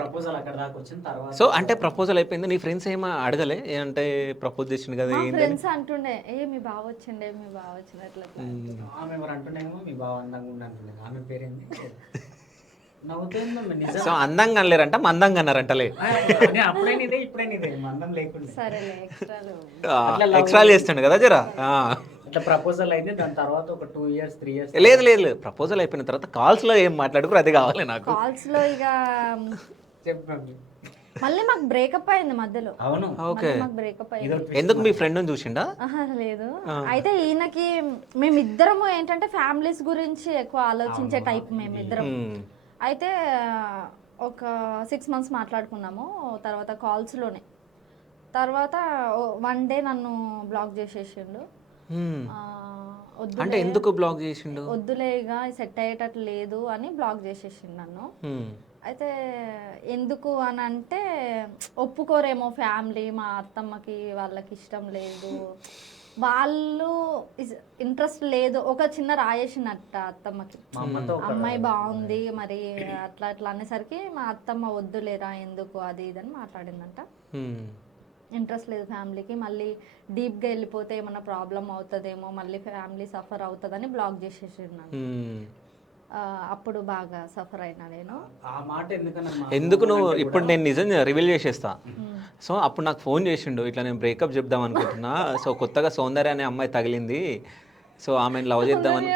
ప్రపోజల్ అక్కడ దాకా వచ్చిన తర్వాత, సో అంటే ప్రపోజల్ అయిపోయింది, నీ ఫ్రెండ్స్ ఏమో అడగలే అంటే ప్రపోజ్ చేసిండు కదా ఏంటి? ఫ్రెండ్స్ అంటుండే మీ బావ వచ్చిండే, మీ బావ వచ్చినట్లు. ఆమె ఎవరు అంటుండేమో మీ బావ అందంగా ఉండి అంటుండే, ఆమె పేరేంది నవ్వుతుంది. సో అందంగా అనలేరంట, మందంగా అన్నారంటలే. అప్పుడైనా ఇదే ఇప్పుడైనా ఇదే మందం లేకుండా సరేలే, ఎక్స్ట్రాలు ఎక్స్ట్రా చేస్తుండే కదా జరా. అట్లా ప్రపోజల్ అయింది, దాని తర్వాత ఒక 2 years 3 years లేదు లేదు లేదు, ప్రపోజల్ అయిపోయిన తర్వాత కాల్స్ లో ఏం మాట్లాడుకురు అది కావాలి నాకు. కాల్స్ లో ఇక చెప్పండి. మళ్ళీ మాకు బ్రేకప్ అయింది మధ్యలో. అవును, ఓకే. మాకు బ్రేకప్ అయింది. ఎందుకు మీ ఫ్రెండ్ చూసిండా? లేదు, అయితే ఈయనకి మేమిద్దరము ఏంటంటే ఫ్యామిలీస్ గురించి ఎక్కువ ఆలోచించే టైప్ మేమిద్దరం. అయితే ఒక 6 months మాట్లాడుకున్నాము, తర్వాత కాల్స్లోనే. తర్వాత 1 day నన్ను బ్లాక్ చేసేసిండు. అంటే ఎందుకు బ్లాక్ చేసిండు? వద్దులే ఇక సెట్ అయ్యేటట్లు లేదు అని బ్లాక్ చేసేసిండు నన్ను. అయితే ఎందుకు అని అంటే ఒప్పుకోరేమో ఫ్యామిలీ, మా అత్తమ్మకి వాళ్ళకి ఇష్టం లేదు, వాళ్ళు ఇంట్రెస్ట్ లేదు, ఒక చిన్న రాయేసినట్ట అత్తమ్మకి, అమ్మాయి బాగుంది మరి అట్లా అట్లా అనేసరికి మా అత్తమ్మ వద్దులేరా ఎందుకు అది ఇదని మాట్లాడిందంట. ఇంట్రెస్ట్ లేదు ఫ్యామిలీకి, మళ్ళీ డీప్గా వెళ్ళిపోతే ఏమన్నా ప్రాబ్లం అవుతుందేమో, మళ్ళీ ఫ్యామిలీ సఫర్ అవుతుందని బ్లాక్ చేసేసిండు నన్ను. అప్పుడు బాగా సఫర్ అయినా నేను. ఆ మాట ఎందుకు నువ్వు ఇప్పుడు నేను నిజం రివీల్ చేసేస్తా. సో అప్పుడు నాకు ఫోన్ చేసిండు, ఇట్లా నేను బ్రేకప్ చెప్దాం అనుకుంటున్నా, సో కొత్తగా సౌందర్య అనే అమ్మాయి తగిలింది, సో ఆమెను లవ్ చేద్దామని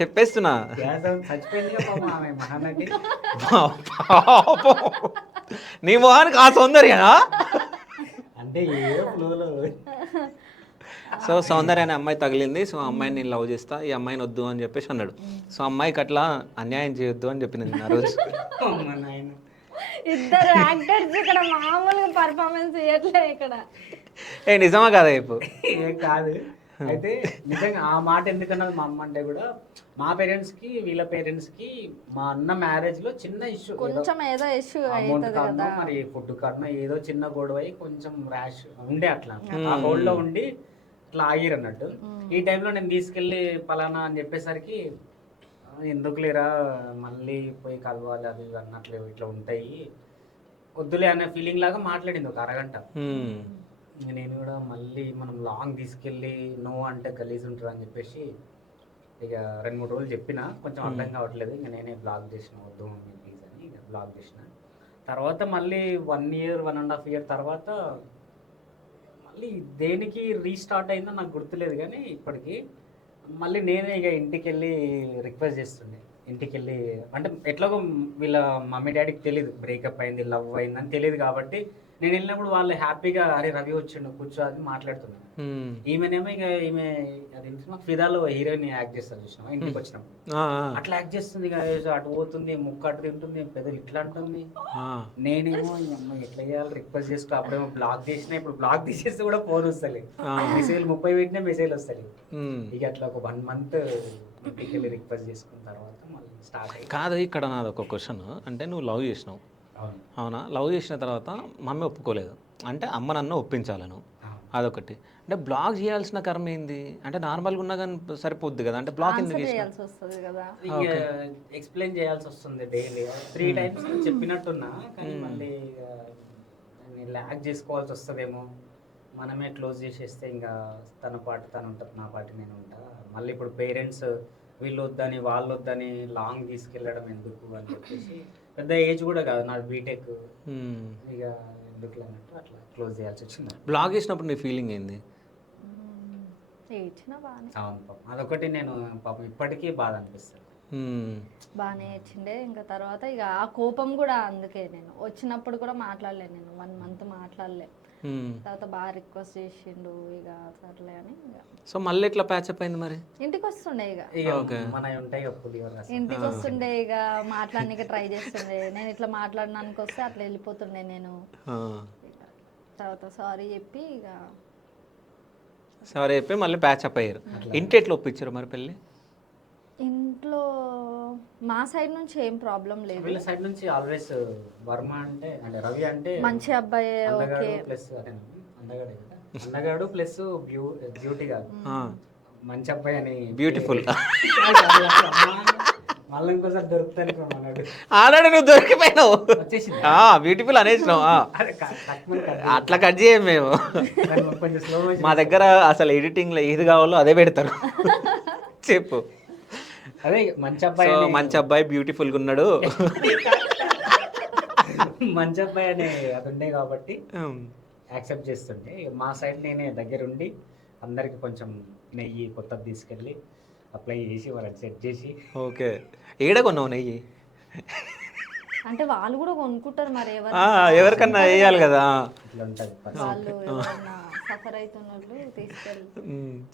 చెప్పేస్తున్నా. నీ మొహానికి ఆ సౌందర్యనా? అంటే సో సౌందర్య అనే అమ్మాయి తగిలింది, సో అమ్మాయిని నేను లవ్ చేస్తా, ఈ అమ్మాయిని వద్దు అని చెప్పేసి అన్నాడు. సో అమ్మాయికి అట్లా అన్యాయం చేయొద్దు అని చెప్పింది ఆ రోజు. ఇద్దరు యాక్టర్స్ ఇక్కడ మామూలుగా పర్ఫార్మెన్స్ చేయట్లే ఇక్కడ. నిజమా కాదా ఇప్పుడు? కాదు, అయితే నిజంగా ఆ మాట ఎందుకన్నది మా అమ్మ అంటే కూడా, మా పేరెంట్స్ కి వీళ్ళ పేరెంట్స్ కి మా అన్న మ్యారేజ్ లో చిన్న ఇష్యూ, కొంచెం ఏదో ఇష్యూ అమౌంట్ కారణం మరి ఫుడ్ కారణం ఏదో చిన్న గొడవ అయి కొంచెం ర్యాష్ ఉండే, అట్లా ఆ హోల్డ్ లో ఉండి ఇట్లా ఆగిరు అన్నట్టు. ఈ టైంలో నేను తీసుకెళ్ళి పలానా అని చెప్పేసరికి ఎందుకు లేరా మళ్ళీ పోయి కలవాలి అది అన్నట్లు ఇట్లా ఉంటాయి, వద్దులే అనే ఫీలింగ్ లాగా మాట్లాడింది ఒక అరగంట. నేను కూడా మళ్ళీ మనం లాంగ్ తీసుకెళ్ళి నో అంటే గలీజ్ ఉంటుంది అని చెప్పేసి ఇక 2-3 రోజులు చెప్పిన, కొంచెం అర్థం కావట్లేదు, ఇంకా నేనే బ్లాక్ చేసిన, వద్దు మమ్మీ ప్లీజ్ అని ఇక బ్లాక్ చేసిన. తర్వాత మళ్ళీ 1 year 1.5 year తర్వాత మళ్ళీ దేనికి రీస్టార్ట్ అయిందో నాకు గుర్తులేదు, కానీ ఇప్పటికీ మళ్ళీ నేనే ఇక ఇంటికి వెళ్ళి రిక్వెస్ట్ చేస్తుండే. ఇంటికి వెళ్ళి అంటే ఎట్లాగో వీళ్ళ మమ్మీ డాడీకి తెలియదు బ్రేకప్ అయింది, లవ్ అయిందని తెలియదు, కాబట్టి నేను వెళ్ళినప్పుడు వాళ్ళు హ్యాపీగా అరే రవి వచ్చిండు కూర్చో అని మాట్లాడుతున్నాను. ఈమెనేమో ఇక ఈమె అది మాకు ఫిదాలో హీరోయిన్ యాక్ట్ చేస్తారు చూసినా, ఇంటికి వచ్చినప్పుడు అట్లా యాక్ట్ చేస్తుంది, ఇక అటు పోతుంది, ముక్కు అటు తింటుంది, పెద్దలు ఇట్లా అంటుంది. నేనేమో అమ్మ ఎట్లా చేయాలి రిక్వెస్ట్ చేసుకో, అప్పుడేమో బ్లాక్ చేసినా, ఇప్పుడు బ్లాక్ తీసేస్తే కూడా ఫోన్ వస్తలే, మెసేజ్ 30 పెట్టినా మెసేజ్ వస్తాయి. ఇక అట్లా ఒక 1 month ఇంటికి వెళ్ళి రిక్వెస్ట్ చేసుకున్న తర్వాత మళ్ళీ స్టార్ట్ అయ్యి. కాదు, ఇక్కడ నాది ఒక క్వశ్చన్, అంటే నువ్వు లవ్ చేసినావు అవునా, లవ్ చేసిన తర్వాత మమ్మీ ఒప్పుకోలేదు అంటే అమ్మ నన్ను ఒప్పించాలను, అదొకటి. అంటే బ్లాక్ చేయాల్సిన కర్మ ఏంది? అంటే నార్మల్గా ఉన్నా కానీ సరిపోద్ది కదా, అంటే బ్లాక్ ఎందుకు చేయాల్సి వస్తుంది కదా? ఎక్స్ప్లెయిన్ చేయాల్సి వస్తుంది డైలీ 3 times చెప్పినట్టున్నా, కానీ మళ్ళీ ల్యాక్ చేసుకోవాల్సి వస్తుందేమో, మనమే క్లోజ్ చేసేస్తే ఇంకా తన పాటు తను ఉంటుంది, నా పాటు నేను ఉంటా, మళ్ళీ ఇప్పుడు పేరెంట్స్ వీళ్ళు వద్దని వాళ్ళు వద్దని లాంగ్ తీసుకెళ్ళడం ఎందుకు అని చెప్పేసి పెద్ద ఏజ్ కూడా కాదు నాది బీటెక్, ఇక ఎందుకు అన్నట్టు అట్లా క్లోజ్ చేయాల్సి వచ్చింది. బ్లాగ్ చేసినప్పుడు నీ ఫీలింగ్ ఏంది? ఏడ్చిన బాగానే. అవును పాపం, అదొకటి నేను పాపం ఇప్పటికీ బాధ అనిపిస్తుంది. బాగానే ఏడ్చిండే. ఇంకా తర్వాత ఇక ఆ కోపం కూడా అందుకే నేను వచ్చినప్పుడు కూడా మాట్లాడలేదు, నేను 1 month మాట్లాడలే. తర్వాత బాగా రిక్వెస్ట్ చేసిండు, ఇక సర్లే అని ఇక. సో మళ్ళీ ఎట్లా ప్యాచప్ అయింది మరి? ఇంటికి వస్తుండే ఇక మన ఉంటాయి పులిహోర ఇంటికి వస్తుండే, ఇక మాట్లాడడానికి ట్రై చేస్తుండే. నేను ఇట్లా మాట్లాడడానికి వస్తే అట్లా వెళ్ళిపోతుండే నేను. ఇక తర్వాత సారీ చెప్పి ఇక సరే చెప్పి మళ్ళీ ప్యాచప్ అయ్యారు. ఇంటి ఎట్లా ఒప్పించారు మరి పెళ్ళి? ఇంట్లో మా సైడ్ నుంచి ఏం ప్రాబ్లం లేదు. వీళ్ళ సైడ్ నుంచి ఆల్వేస్ వర్మ అంటే రవి అంటే మంచి అబ్బాయి, ఓకే. ప్లస్ అందగాడు ప్లస్ బ్యూటీ కాదు, మంచి అబ్బాయి అని బ్యూటిఫుల్. మళ్ళీ ఇంకోసారి దొరుకుతాను అన్నాడు. ఆల్రెడీ నువ్వు దొరికిపోయినావు, వచ్చేసింది. బ్యూటిఫుల్ అనేసినావు. అట్లా కట్ చేయం మేము. కొంచెం స్లో మా దగ్గర అసలు ఎడిటింగ్లో ఏది కావాలో అదే పెడతారు. చెప్పు. అదే మంచి అబ్బాయి, మంచి అబ్బాయి బ్యూటిఫుల్గా ఉన్నాడు. మంచి అబ్బాయి అని అది ఉండే కాబట్టి యాక్సెప్ట్ చేస్తుంటే, మా సైడ్ నేనే దగ్గరుండి అందరికి కొంచెం నెయ్యి కొత్తది తీసుకెళ్ళి అప్లై చేసి వాళ్ళకి సెట్ చేసి. ఓకే, ఏడ కొన్నావు నెయ్యి? అంటే వాళ్ళు కూడా కొనుక్కుంటారు మరి, ఎవరికన్నా వేయాలి కదా. ఇట్లా ఉంటుంది వాళ్ళు ఎవరన్నా సఫర్ అవుతున్న వాళ్ళు తీసుకెళ్ళి.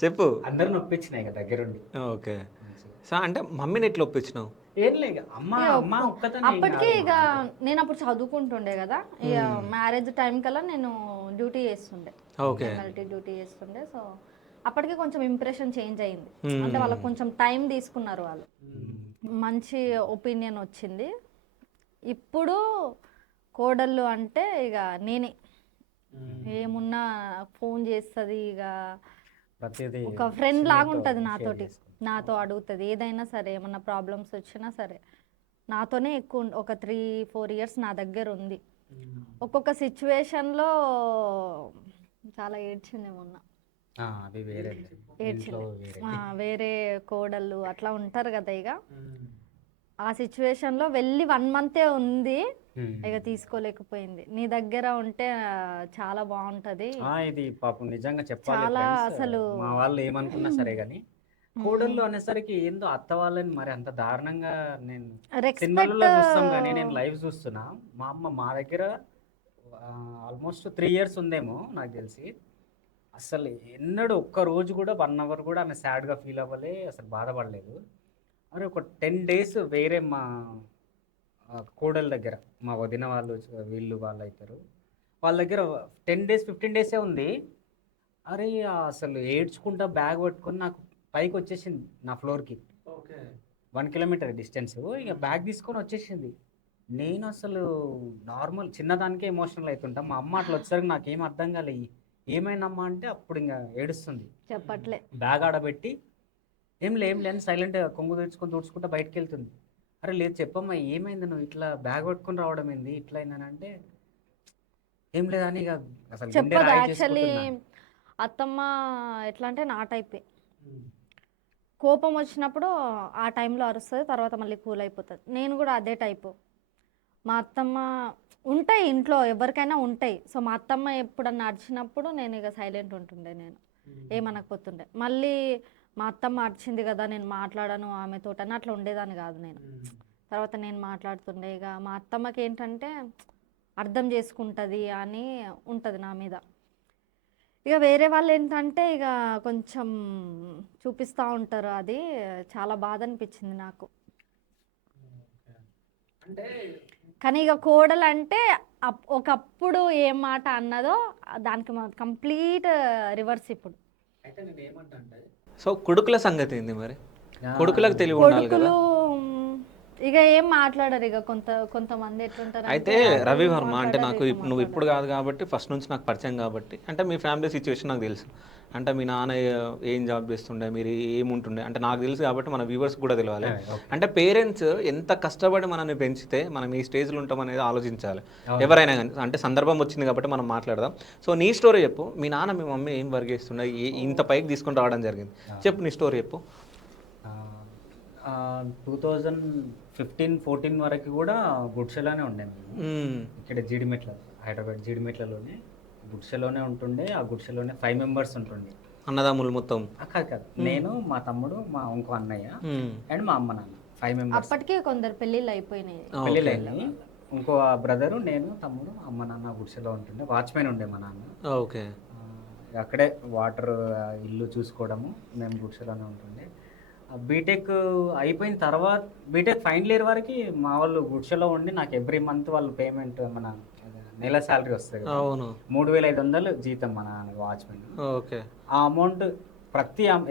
చెప్పు. అందరూ నొప్పించినాయి కదా దగ్గరుండి. ఓకే, సో అంటే మమ్మీని ఎట్లా ఒప్పించినావు? ఏం లేదు, అమ్మ ఒక్కతనే. అప్పటికి ఇక నేను అప్పుడు చదువుకుంటుండే కదా, ఇక మ్యారేజ్ టైం కల్లా నేను డ్యూటీ చేస్తుండే, ఎమ్మెల్టీ డ్యూటీ చేస్తుండే. సో అప్పటికి కొంచెం ఇంప్రెషన్ చేంజ్ అయింది. అంటే వాళ్ళకి కొంచెం టైం తీసుకున్నారు వాళ్ళు, మంచి ఒపీనియన్ వచ్చింది. ఇప్పుడు కోడళ్ళు అంటే ఇక నేనే, ఏమున్నా ఫోన్ చేస్తుంది, ఇక ఒక ఫ్రెండ్ లాగా ఉంటుంది నాతో అడుగుతుంది ఏదైనా సరే, ఏమన్నా ప్రాబ్లమ్స్ వచ్చినా సరే నాతోనే ఎక్కువ. ఒక 3-4 years నా దగ్గర ఉంది. ఒక్కొక్క సిచ్యువేషన్లో చాలా ఏడ్చింది మొన్న. వేరే కోడళ్ళు అట్లా ఉంటారు కదా, ఇక ఆ సిచ్యువేషన్లో వెళ్ళి 1 month ఉంది, ఇక తీసుకోలేకపోయింది. నీ దగ్గర ఉంటే చాలా బాగుంటది. ఇది పాపం నిజంగా చెప్పాలి, చాలా అసలు మా వాళ్ళు ఏమనుకున్నా సరే గానీ కోడళ్ళు అనేసరికి ఏందో అత్త వాళ్ళని మరి అంత దారుణంగా నేను సినిమాలలో చూస్తాం కానీ నేను లైవ్ చూస్తున్నా. మా అమ్మ మా దగ్గర ఆల్మోస్ట్ 3 years ఉందేమో నాకు తెలిసి. అసలు ఎన్నడూ ఒక్క రోజు కూడా 1 hour కూడా ఆమె సాడ్గా ఫీల్ అవ్వలే, అసలు బాధపడలేదు. మరి ఒక 10 days వేరే మా కోడళ్ళ దగ్గర, మా వదిన వాళ్ళు వీళ్ళు వాళ్ళు అవుతారు, వాళ్ళ దగ్గర 10 days 15 days ఉంది. అరే అసలు ఏడ్చుకుంటా బ్యాగ్ పట్టుకొని నాకు పైకి వచ్చేసింది నా ఫ్లోర్కి, 1 kilometer డిస్టెన్స్. ఇక బ్యాగ్ తీసుకొని వచ్చేసింది. నేను అసలు నార్మల్ చిన్నదానికే ఎమోషనల్ అవుతుంటా. మా అమ్మ అట్లా వచ్చేసరికి నాకేం అర్థం కాలే, ఏమైందమ్మా అంటే అప్పుడు ఇంకా ఏడుస్తుంది. చెప్పట్లే, బ్యాగ్ ఆడబెట్టి ఏం లేని సైలెంట్గా కొంగు తుడుచుకుంటా బయటకు వెళ్తుంది. అరే లేదు చెప్పమ్మా ఏమైంది, నువ్వు ఇట్లా బ్యాగ్ పట్టుకొని రావడం ఏంది ఇట్లా అయిందని. ఏం లేదని ఇక అసలు చెప్పదు. యాక్చువల్లీ అత్తమ్మ ఎట్లా అంటే నా టైపే, కోపం వచ్చినప్పుడు ఆ టైంలో అరుస్తుంది, తర్వాత మళ్ళీ కూల్ అయిపోతుంది. నేను కూడా అదే టైపు. మా అత్తమ్మ ఉంటాయి ఇంట్లో, ఎవరికైనా ఉంటాయి. సో మా అత్తమ్మ ఎప్పుడన్నా అరిచినప్పుడు నేను ఇక సైలెంట్ ఉంటుండే, నేను ఏమనకపోతుండే. మళ్ళీ మా అత్తమ్మ అరిచింది కదా నేను మాట్లాడను ఆమెతో అని అట్లా ఉండేదాన్ని కాదు నేను. తర్వాత నేను మాట్లాడుతుండే. ఇక మా అత్తమ్మకి ఏంటంటే అర్థం చేసుకుంటుంది అని ఉంటుంది నా మీద. ఇక వేరే వాళ్ళు ఏంటంటే ఇక కొంచెం చూపిస్తూ ఉంటారు. అది చాలా బాధ అనిపించింది నాకు. కానీ ఇక కోడలు అంటే ఒకప్పుడు ఏం మాట అన్నదో దానికి కంప్లీట్ రివర్స్ ఇప్పుడు. సో కొడుకుల సంగతి ఏంది మరి? కొడుకులకు తెలివి ఉండాలి కదా. ఇక ఏం మాట్లాడరు, ఇక కొంతమంది ఎట్లుంటారు అయితే రవి వర్మ అంటే నాకు నువ్వు ఇప్పుడు కాదు కాబట్టి ఫస్ట్ నుంచి నాకు పరిచయం కాబట్టి అంటే మీ ఫ్యామిలీ సిచ్యువేషన్ నాకు తెలుసు. అంటే మీ నాన్న ఏం జాబ్ చేస్తుండే, మీరు ఏముంటుండే అంటే నాకు తెలుసు కాబట్టి మన వ్యూవర్స్ కూడా తెలియాలి. అంటే పేరెంట్స్ ఎంత కష్టపడి మనల్ని పెంచితే మనం ఈ స్టేజ్లో ఉంటాం అనేది ఆలోచించాలి ఎవరైనా కానీ. అంటే సందర్భం వచ్చింది కాబట్టి మనం మాట్లాడదాం. సో నీ స్టోరీ చెప్పు. మీ నాన్న మీ మమ్మీ ఏం వర్క్ చేస్తుండే, ఇంత పైకి తీసుకొని రావడం జరిగింది, చెప్పు నీ స్టోరీ చెప్పు. 2015-14 వరకు కూడా గుడ్షలోనే ఉండే మేము. ఇక్కడ జీడిమెట్ల, హైదరాబాద్ జీడిమెట్లలోనే గుడ్షలోనే ఉంటుండే. ఆ గుడ్షలోనే 5 members ఉంటుండే, అన్నదమ్ములు మొత్తం. కాదు నేను, మా తమ్ముడు, మా ఇంకో అన్నయ్య అండ్ మా అమ్మ నాన్న 5 members. అప్పటికే కొందరు పెళ్ళిళ్ళు అయిపోయినాయి. పెళ్ళిళ్ళైనాయి. ఇంకో బ్రదరు, నేను, తమ్ముడు, అమ్మ నాన్న గుడిసెలో ఉంటుండే. వాచ్మెన్ ఉండే మా నాన్న. ఓకే. అక్కడే వాటర్ ఇల్లు చూసుకోవడము, మేము గుడిసెలోనే ఉంటుండే. బీటెక్ అయిపోయిన తర్వాత బీటెక్ ఫైనల్ ఇయర్ వరకు మా వాళ్ళు గుడిసెలో ఉండి నాకు ఎవ్రీ మంత్ వాళ్ళు పేమెంట్, మన నెల శాలరీ వస్తుంది, 3,500 జీతం మా నాన్న వాచ్మెన్. ఓకే. ఆ amount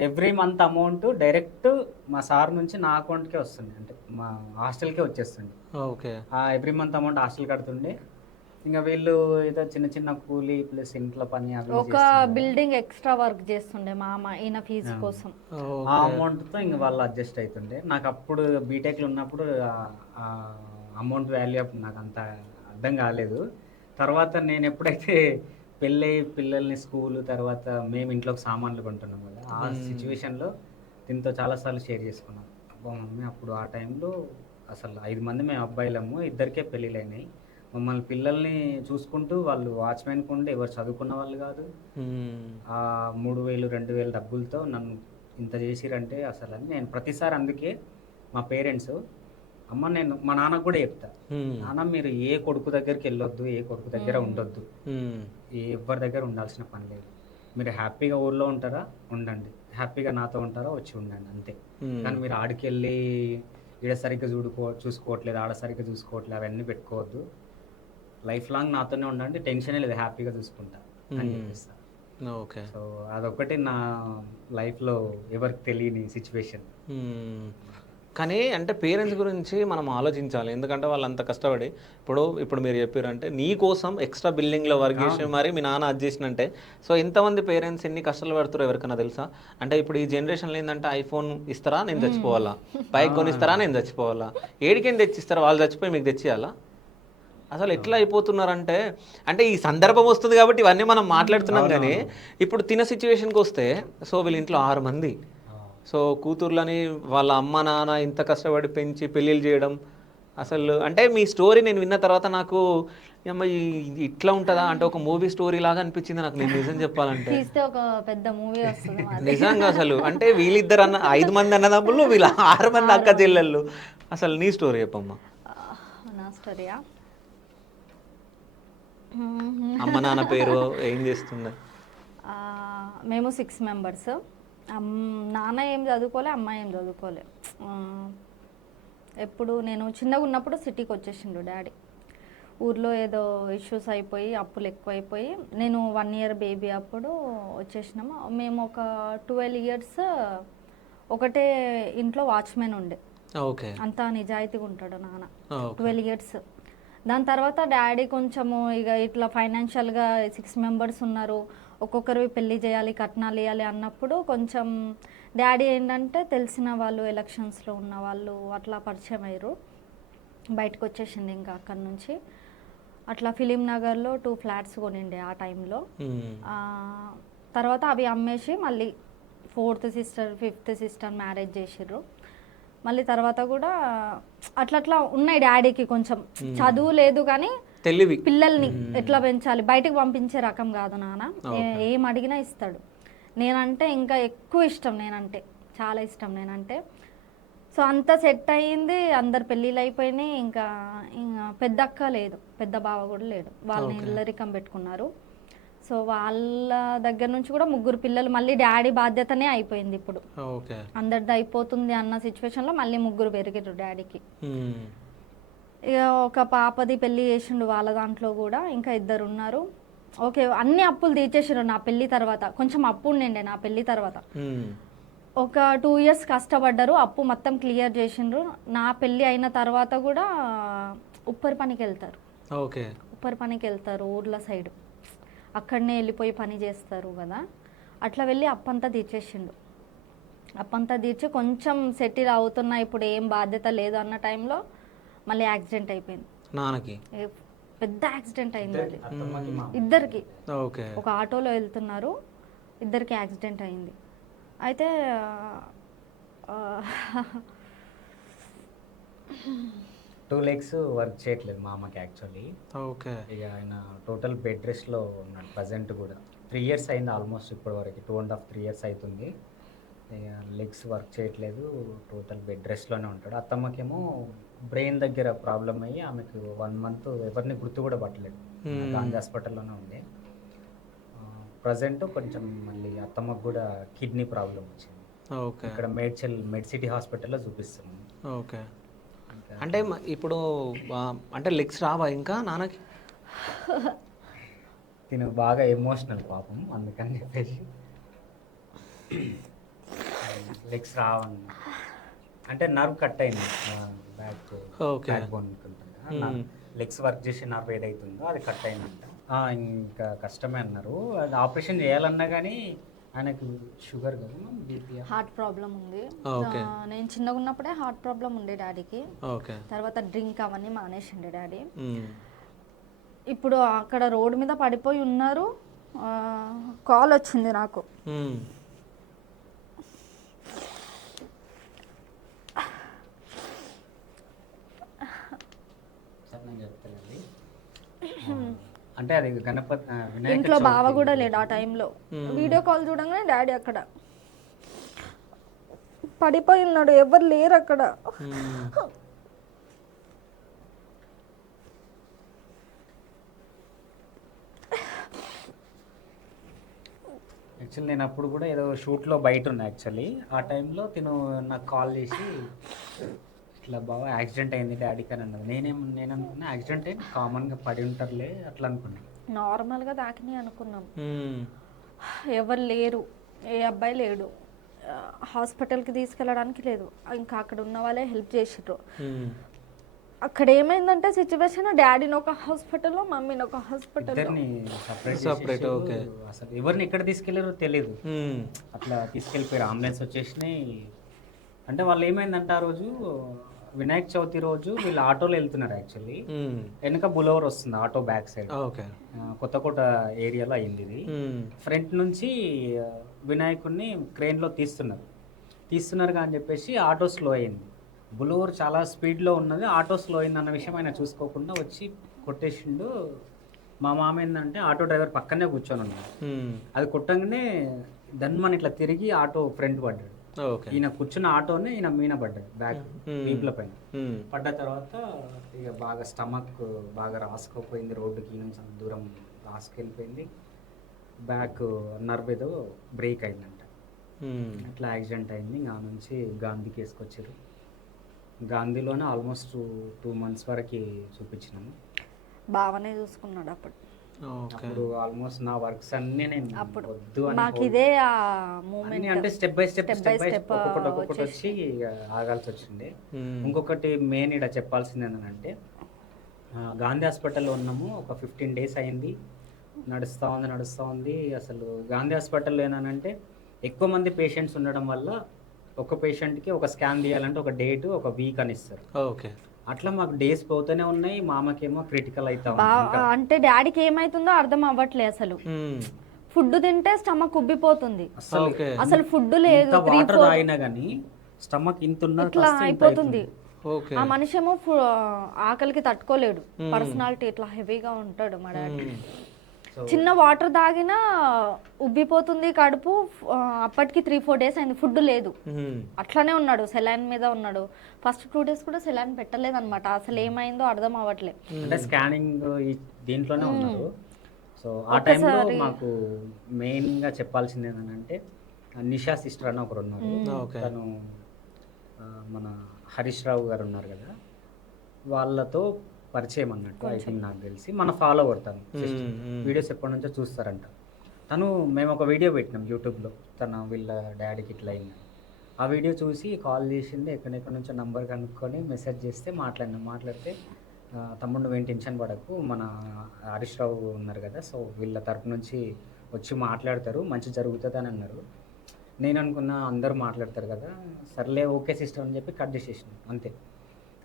every month amount direct మా సార్ నుంచి నా అకౌంట్కే వస్తుంది, అంటే మా హాస్టల్కే వచ్చేస్తుంది. ఓకే. ఆ ఎవ్రీ మంత్ అమౌంట్ హాస్టల్ కడుతుండే. ఇంకా వీళ్ళు ఏదో చిన్న చిన్న కూలీ ప్లస్ ఇంట్లో పని అవి ఒక బిల్డింగ్ ఎక్స్ట్రా వర్క్ చేస్తుండే మా అమ్మ ఈయన ఫీజు కోసం. ఆ అమౌంట్తో ఇంకా వాళ్ళు అడ్జస్ట్ అవుతుండే. నాకు అప్పుడు బీటెక్లో ఉన్నప్పుడు అమౌంట్ వాల్యూ నాకు అంత అర్థం కాలేదు. తర్వాత నేను ఎప్పుడైతే పెళ్ళి పిల్లల్ని స్కూల్ తర్వాత మేము ఇంట్లోకి సామాన్లు కొంటున్నాం కదా, ఆ సిచ్యువేషన్లో దీంతో చాలాసార్లు షేర్ చేసుకున్నాం. అబ్బా మమ్మీ అప్పుడు ఆ టైంలో అసలు 5 మంది మేము అబ్బాయిలము, 2కే పెళ్ళిళ్ళు అయినాయి. మమ్మల్ని పిల్లల్ని చూసుకుంటూ వాళ్ళు వాచ్మెన్కి ఉండి ఎవరు చదువుకున్న వాళ్ళు కాదు. ఆ 3,000 2,000 డబ్బులతో నన్ను ఇంత చేసిరంటే అసలు అని నేను ప్రతిసారి అందుకే మా పేరెంట్స్, అమ్మ నేను మా నాన్నకు కూడా చెప్తా, నాన్న మీరు ఏ కొడుకు దగ్గరికి వెళ్ళొద్దు, ఏ కొడుకు దగ్గర ఉండొద్దు, ఎవరి దగ్గర ఉండాల్సిన పని లేదు. మీరు హ్యాపీగా ఊర్లో ఉంటారా ఉండండి, హ్యాపీగా నాతో ఉంటారా వచ్చి ఉండండి అంతే. కానీ మీరు ఆడికెళ్ళి ఈడ సరిగ్గా చూసుకోవట్లేదు, ఆడ సరిగ్గా చూసుకోవట్లేదు, అవన్నీ పెట్టుకోవద్దు. లైఫ్ లాంగ్ నాతోనే ఉండండి, టెన్షన్ లేదు, హ్యాపీగా చూసుకుంటా అని చెప్పిస్తా. ఓకే. సో అదొకటి నా లైఫ్లో ఎవరికి తెలియని సిచ్యువేషన్. కానీ అంటే పేరెంట్స్ గురించి మనం ఆలోచించాలి, ఎందుకంటే వాళ్ళు అంత కష్టపడి ఇప్పుడు మీరు చెప్పారంటే నీ కోసం ఎక్స్ట్రా బిల్డింగ్లో వర్క్ చేసి మరి మీ నాన్న అది చేసినంటే, సో ఎంతమంది పేరెంట్స్ ఎన్ని కష్టాలు పడుతారో ఎవరికైనా తెలుసా? అంటే ఇప్పుడు ఈ జనరేషన్లో ఏంటంటే ఐఫోన్ ఇస్తారా నేను చచ్చిపోవాలా, బైక్ కొనిస్తారా నేను చచ్చిపోవాలా, ఏడికేం తెచ్చిస్తారా వాళ్ళు చచ్చిపోయి మీకు తెచ్చియాలా? అసలు ఎట్లా అయిపోతున్నారంటే, అంటే ఈ సందర్భం వస్తుంది కాబట్టి ఇవన్నీ మనం మాట్లాడుతున్నాం. కానీ ఇప్పుడు తిన సిచ్యువేషన్కి వస్తే, సో వీళ్ళ ఇంట్లో 6 మంది, సో కూతుర్లని వాళ్ళ అమ్మ నాన్న ఇంత కష్టపడి పెంచి పెళ్ళిళ్ళు చేయడం, అసలు అంటే మీ స్టోరీ నేను విన్న తర్వాత నాకు ఇట్లా ఉంటుందా అంటే ఒక మూవీ స్టోరీ లాగా అనిపించింది నాకు. నేను నిజం చెప్పాలంటే ఒక పెద్ద మూవీ వస్తుంది నిజంగా. అసలు అంటే వీళ్ళిద్దరు 5 మంది అన్నదమ్ములు, వీళ్ళ 6 మంది అక్క చెల్లెళ్ళు. అసలు నీ స్టోరీ చెప్పమ్మా. నా స్టోరీయా? అమ్మ నాన్న పేరు ఏం చేస్తుండే? మేము 6 members. నాన్న ఏం చదువుకోలే, అమ్మ ఏం చదువుకోలే. ఎప్పుడు నేను చిన్నగా ఉన్నప్పుడు సిటీకి వచ్చేసిండు డాడీ. ఊర్లో ఏదో ఇష్యూస్ అయిపోయి అప్పులు ఎక్కువైపోయి నేను 1 year బేబీ అప్పుడు వచ్చేసినాము. మేము ఒక 12 years ఒకటే ఇంట్లో వాచ్మెన్ ఉండే. ఓకే. అంతా నిజాయితీగా ఉంటాడు నాన్న. 12 years. దాని తర్వాత డాడీ కొంచెము ఇక ఇట్లా ఫైనాన్షియల్గా 6 members ఉన్నారు, ఒక్కొక్కరివి పెళ్లి చేయాలి, కట్నాలు ఇవ్వాలి అన్నప్పుడు కొంచెం డాడీ ఏంటంటే తెలిసిన వాళ్ళు ఎలక్షన్స్లో ఉన్న వాళ్ళు అట్లా పరిచయం అయ్యారు. బయటకు వచ్చేసింది ఇంకా అక్కడి నుంచి. అట్లా ఫిలిం నగర్లో 2 flats కొనిండే ఆ టైంలో. తర్వాత అవి అమ్మేసి మళ్ళీ 4th sister 5th sister marriage చేసిర్రు. మళ్ళీ తర్వాత కూడా అట్లా ఉన్నాయి డాడీకి. కొంచెం చదువు లేదు కానీ తెలివి, పిల్లల్ని ఎట్లా పెంచాలి, బయటకు పంపించే రకం కాదు నాన్న. ఏం అడిగినా ఇస్తాడు. నేనంటే ఇంకా ఎక్కువ ఇష్టం, నేనంటే చాలా ఇష్టం నేనంటే. సో అంతా సెట్ అయ్యింది, అందరు పెళ్ళిళ్ళు అయిపోయినాయి. ఇంకా పెద్ద అక్క లేదు, పెద్ద బావ కూడా లేడు, వాళ్ళని ఇల్లరికం పెట్టుకున్నారు. సో వాళ్ళ దగ్గర నుంచి కూడా 3 పిల్లలు. మళ్ళీ డాడీ బాధ్యతనే అయిపోయింది ఇప్పుడు, అందరిది అయిపోతుంది అన్న సిచ్యువేషన్లో మళ్ళీ 3 పెరిగారు డాడీకి. ఇక ఒక పాపది పెళ్ళి చేసిండు వాళ్ళ దాంట్లో కూడా, ఇంకా 2 ఉన్నారు. ఓకే, అన్ని అప్పులు తీర్చేసారు నా పెళ్ళి తర్వాత. కొంచెం అప్పు ఉండే నా పెళ్ళి తర్వాత. ఒక 2 ఇయర్స్ కష్టపడ్డారు, అప్పు మొత్తం క్లియర్ చేసిండ్రు. నా పెళ్ళి అయిన తర్వాత కూడా ఉప్పరి పనికి వెళ్తారు. ఓకే. ఉప్పరి పనికి వెళ్తారు ఊర్ల సైడ్, అక్కడనే వెళ్ళిపోయి పని చేస్తారు కదా. అట్లా వెళ్ళి అప్పంతా తీర్చేసిండు. అప్పంతా తీర్చి కొంచెం సెటిల్ అవుతున్నా, ఇప్పుడు ఏం బాధ్యత లేదు అన్న టైంలో మళ్ళీ యాక్సిడెంట్ అయిపోయింది నాన్నకి. పెద్ద యాక్సిడెంట్ అయింది అది అత్తమ్మకి ఇద్దరికి. ఓకే. ఒక ఆటోలో వెళ్తున్నారు, ఇద్దరికి యాక్సిడెంట్ అయింది. అయితే 2 legs వర్క్ చేయట్లేదు మా అమ్మకి యాక్చువల్లీ. ఓకే. ఇక ఆయన టోటల్ బెడ్ రెస్ట్లో ఉన్నాడు ప్రజెంట్ కూడా. 3 years అయింది ఆల్మోస్ట్ ఇప్పటి వరకు, 2.5 3 years అవుతుంది. ఇక లెగ్స్ వర్క్ చేయట్లేదు, టోటల్ బెడ్ రెస్ట్లోనే ఉంటాడు. అత్తమ్మకేమో బ్రెయిన్ దగ్గర ప్రాబ్లం అయ్యి ఆమెకు 1 month ఎవరిని గుర్తు కూడా పట్టలేదు, గాంధీ హాస్పిటల్లోనే ఉంది. ప్రజెంట్ కొంచెం మళ్ళీ అత్తమ్మకు కూడా కిడ్నీ ప్రాబ్లం వచ్చింది. ఓకే. ఇక్కడ మెడ్ సిటీ హాస్పిటల్లో చూపిస్తున్నాం. ఓకే. అంటే ఇప్పుడు అంటే లెగ్స్ రావా ఇంకా నాన్నకి? తిను బాగా ఎమోషనల్ పాపం, అందుకని చెప్పేసి లెగ్స్ రావన్న. అంటే నర్వ్ కట్ అయింది బ్యాక్ బోన్ ఉంటుంది, లెగ్స్ వర్క్ చేసే నర్వ్ ఏదైతుందో అది కట్ అయిందంట. ఇంకా కష్టమే అన్నారు. అది ఆపరేషన్ చేయాలన్నా కానీ ఆయనకు షుగర్ కదా, బీపీ, హార్ట్ ప్రాబ్లం ఉంది. ఓకే. నేను చిన్నగా ఉన్నప్పుడే హార్ట్ ప్రాబ్లం ఉండే డాడీకి. ఓకే. తర్వాత డ్రింక్ అవన్నీ మానేసిండే డాడీ. ఇప్పుడు అక్కడ రోడ్డు మీద పడిపోయి ఉన్నారు. కాల్ వచ్చింది నాకు. అంటే అది గణపతి ఇంట్లో బావ కూడా లేడు ఆ టైంలో. వీడియో కాల్ చూడంగానే డాడీ అక్కడ పడిపోయి ఉన్నాడు, ఎవరు లేరు అక్కడ. యాక్చువల్లీ నేను అప్పుడు కూడా ఏదో షూట్లో బయట ఉన్నా యాక్చువల్లీ. ఆ టైంలో తిను నాకు కాల్ చేసి ఇట్లా బాగా యాక్సిడెంట్ అయింది డాడీకి అని అన్నది. నేను అనుకున్నా యాక్సిడెంట్ అయింది కామన్గా పడి ఉంటారులే అట్లా అనుకున్నాను. నార్మల్గా దాకిని అనుకున్నాం. ఎవరు లేరు, ఏ అబ్బాయి లేడు, హాస్పిటల్కి తీసుకెళ్ళడానికి లేదు. ఇంకా అక్కడ ఉన్న వాళ్ళే హెల్ప్ చేసిర్రు. అక్కడ ఏమైందంటే సిచ్యువేషన్, డాడీని ఒక హాస్పిటల్లో, మమ్మీని ఒక హాస్పిటల్లో సపరేట్. ఓకే. అసలు ఎవరిని ఎక్కడ తీసుకెళ్లారో తెలియదు, అట్లా తీసుకెళ్ళిపోయారు. అంబులెన్స్ వచ్చేసినాయి. అంటే వాళ్ళు ఏమైందంటే ఆ రోజు వినాయక చవితి రోజు వీళ్ళు ఆటోలో వెళ్తున్నారు యాక్చువల్లీ. వెనక బులోవర్ వస్తుంది ఆటో బ్యాక్ సైడ్, కొత్తకోట ఏరియాలో అయింది ఇది. ఫ్రంట్ నుంచి వినాయకుడిని క్రెయిన్లో తీస్తున్నారు కానీ చెప్పేసి ఆటో స్లో అయింది. బులోవర్ చాలా స్పీడ్లో ఉన్నది, ఆటో స్లో అయింది అన్న విషయం ఆయన చూసుకోకుండా వచ్చి కొట్టేసిండు. మా మామ ఏంటంటే ఆటో డ్రైవర్ పక్కనే కూర్చొని ఉన్నాడు. అది కొట్టంగానే దన్మని ఇట్లా తిరిగి ఆటో ఫ్రంట్ పడ్డాడు. ఈయన కూర్చున్న ఆటోనే ఈయన మీన పడ్డాడు, బ్యాక్ వీపుల పైన పడ్డ తర్వాత ఇక బాగా స్టమక్ బాగా రాసుకోపోయింది, రోడ్డుకి నుంచి అంత దూరం రాసుకెళ్ళిపోయింది. బ్యాక్ నర్వ్ ఏదో బ్రేక్ అయిందంట, అట్లా యాక్సిడెంట్ అయింది. ఇంకా నుంచి గాంధీకి వేసుకొచ్చారు. గాంధీలోనే ఆల్మోస్ట్ 2 months వరకు చూపించినాము. బాగానే చూసుకున్నాడు అప్పుడు. ఆల్మోస్ట్ నా వర్క్స్ అన్నీ నేను వద్దు అని అంటే స్టెప్ బై స్టెప్ ఒక్కొక్కటి వచ్చి ఆగాల్సి వచ్చింది. ఇంకొకటి మెయిన్ ఇక్కడ చెప్పాల్సింది ఏంటంటే, గాంధీ హాస్పిటల్లో ఉన్నాము, ఒక 15 days అయింది, నడుస్తూ ఉంది. అసలు గాంధీ హాస్పిటల్లో ఏంటంటే ఎక్కువ మంది పేషెంట్స్ ఉండడం వల్ల ఒక పేషెంట్కి ఒక స్కాన్ తీయాలంటే ఒక డేట్, ఒక వీక్ అని ఇస్తారు. ఓకే. అట్లా మాకు డేస్ పోతూనే ఉన్నాయి, మామకేమో క్రిటికల్ అవుతా ఉంది. అంటే డాడీకి ఏమైతుందో అర్థం అవ్వట్లేదు. అసలు ఫుడ్ తింటే స్టమక్ ఉబ్బిపోతుంది, అసలు ఫుడ్ లేదు, వాటర్ తాగినా కానీ స్టమక్ ఇట్లా అయిపోతుంది. ఆ మనిషి ఏమో ఆకలికి తట్టుకోలేడు, పర్సనాలిటీ ఇట్లా హెవీగా ఉంటాడు మా డాడీ. చిన్న వాటర్ తాగినా ఉబ్బిపోతుంది కడుపు. అప్పటికి 3-4 days అయింది, ఫుడ్ లేదు, అట్లానే ఉన్నాడు, సెలైన్ మీద ఉన్నాడు. ఫస్ట్ 2 days కూడా సెలైన్ పెట్టలేదు అనమాట. అసలు ఏమైందో అర్థం అవ్వట్లేదు. అంటే స్కానింగ్ దీంట్లోనే ఉన్నారు. సో ఆ టైంలో మాకు మెయిన్గా చెప్పాల్సింది ఏంటంటే, నిషా సిస్టర్ అని ఒకరు ఉన్నారు. తను మన హరీష్ రావు గారు ఉన్నారు కదా, వాళ్ళతో పరిచయం అన్నట్టు. ఐ థింక్ నాకు తెలిసి మన ఫాలోవర్ తను, వీడియోస్ ఎప్పటి నుంచో చూస్తారంట. తను మేము ఒక వీడియో పెట్టినాం యూట్యూబ్లో, వీళ్ళ డాడీకి ఇట్లా అయింది. ఆ వీడియో చూసి కాల్ చేసింది, ఎక్కడెక్కడ నుంచో నంబర్ కనుక్కొని మెసేజ్ చేస్తే మాట్లాడితే తమ్ముడు నువ్వేం టెన్షన్ పడకు, మన హరీష్ రావు ఉన్నారు కదా, సో వీళ్ళ తరపు నుంచి వచ్చి మాట్లాడతారు, మంచి జరుగుతుంది అని అన్నారు. నేను అనుకున్నా అందరూ మాట్లాడతారు కదా, సర్లే ఓకే సిస్టర్ అని చెప్పి కట్ చేసేసిన అంతే.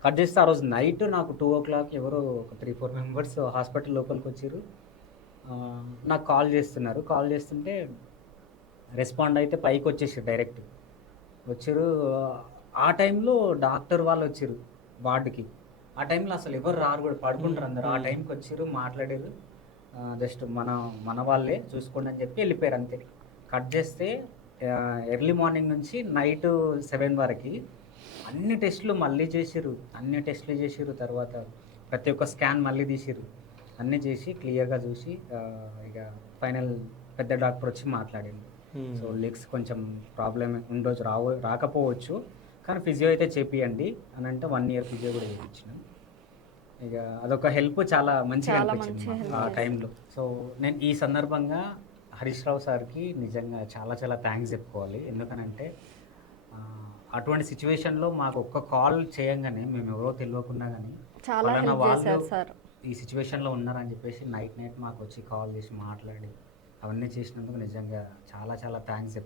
కట్ చేస్తే ఆ రోజు నైట్ నాకు 2 o'clock ఎవరో ఒక 3-4 మెంబర్స్ హాస్పిటల్ లోపలికి వచ్చారు. నాకు కాల్ చేస్తుంటే రెస్పాండ్ అయితే పైకి వచ్చేసారు, డైరెక్ట్ వచ్చారు. ఆ టైంలో డాక్టర్ వాళ్ళు వచ్చారు వార్డుకి. ఆ టైంలో అసలు ఎవరు రారు కూడా, పడుకుంటారు అందరు. ఆ టైంకి వచ్చారు, మాట్లాడారు. జస్ట్ మన వాళ్ళే చూసుకోండి అని చెప్పి వెళ్ళిపోయారు అంతే. కట్ చేస్తే ఎర్లీ మార్నింగ్ నుంచి నైట్ 7 వరకు అన్ని టెస్టులు మళ్ళీ చేసిర్రు. తర్వాత ప్రతి ఒక్క స్కాన్ మళ్ళీ తీసిర్రు, అన్నీ చేసి క్లియర్గా చూసి ఇక ఫైనల్ పెద్ద డాక్టర్ వచ్చి మాట్లాడింది. సో లెగ్స్ కొంచెం ప్రాబ్లం ఉండొచ్చు, రాకపోవచ్చు, కానీ ఫిజియో అయితే చేపియండి అని అంటే 1 year ఫిజియో కూడా చేయించినాం. ఇక అదొక హెల్ప్ చాలా మంచిగా అనిపించింది ఆ టైంలో. సో నేను ఈ సందర్భంగా హరీష్ రావు సార్కి నిజంగా చాలా చాలా థ్యాంక్స్ చెప్పుకోవాలి. ఎందుకనంటే అటువంటి సిచ్యువేషన్లో మాకు ఒక్క కాల్ చేయంగానే, మేము ఎవరో తెలియకున్నా కానీ వాళ్ళు ఈ సిచ్యువేషన్లో ఉన్నారని చెప్పేసి నైట్ మాకు వచ్చి కాల్ చేసి మాట్లాడి అవన్నీ చేసినందుకు నిజంగా చాలా చాలా థ్యాంక్స్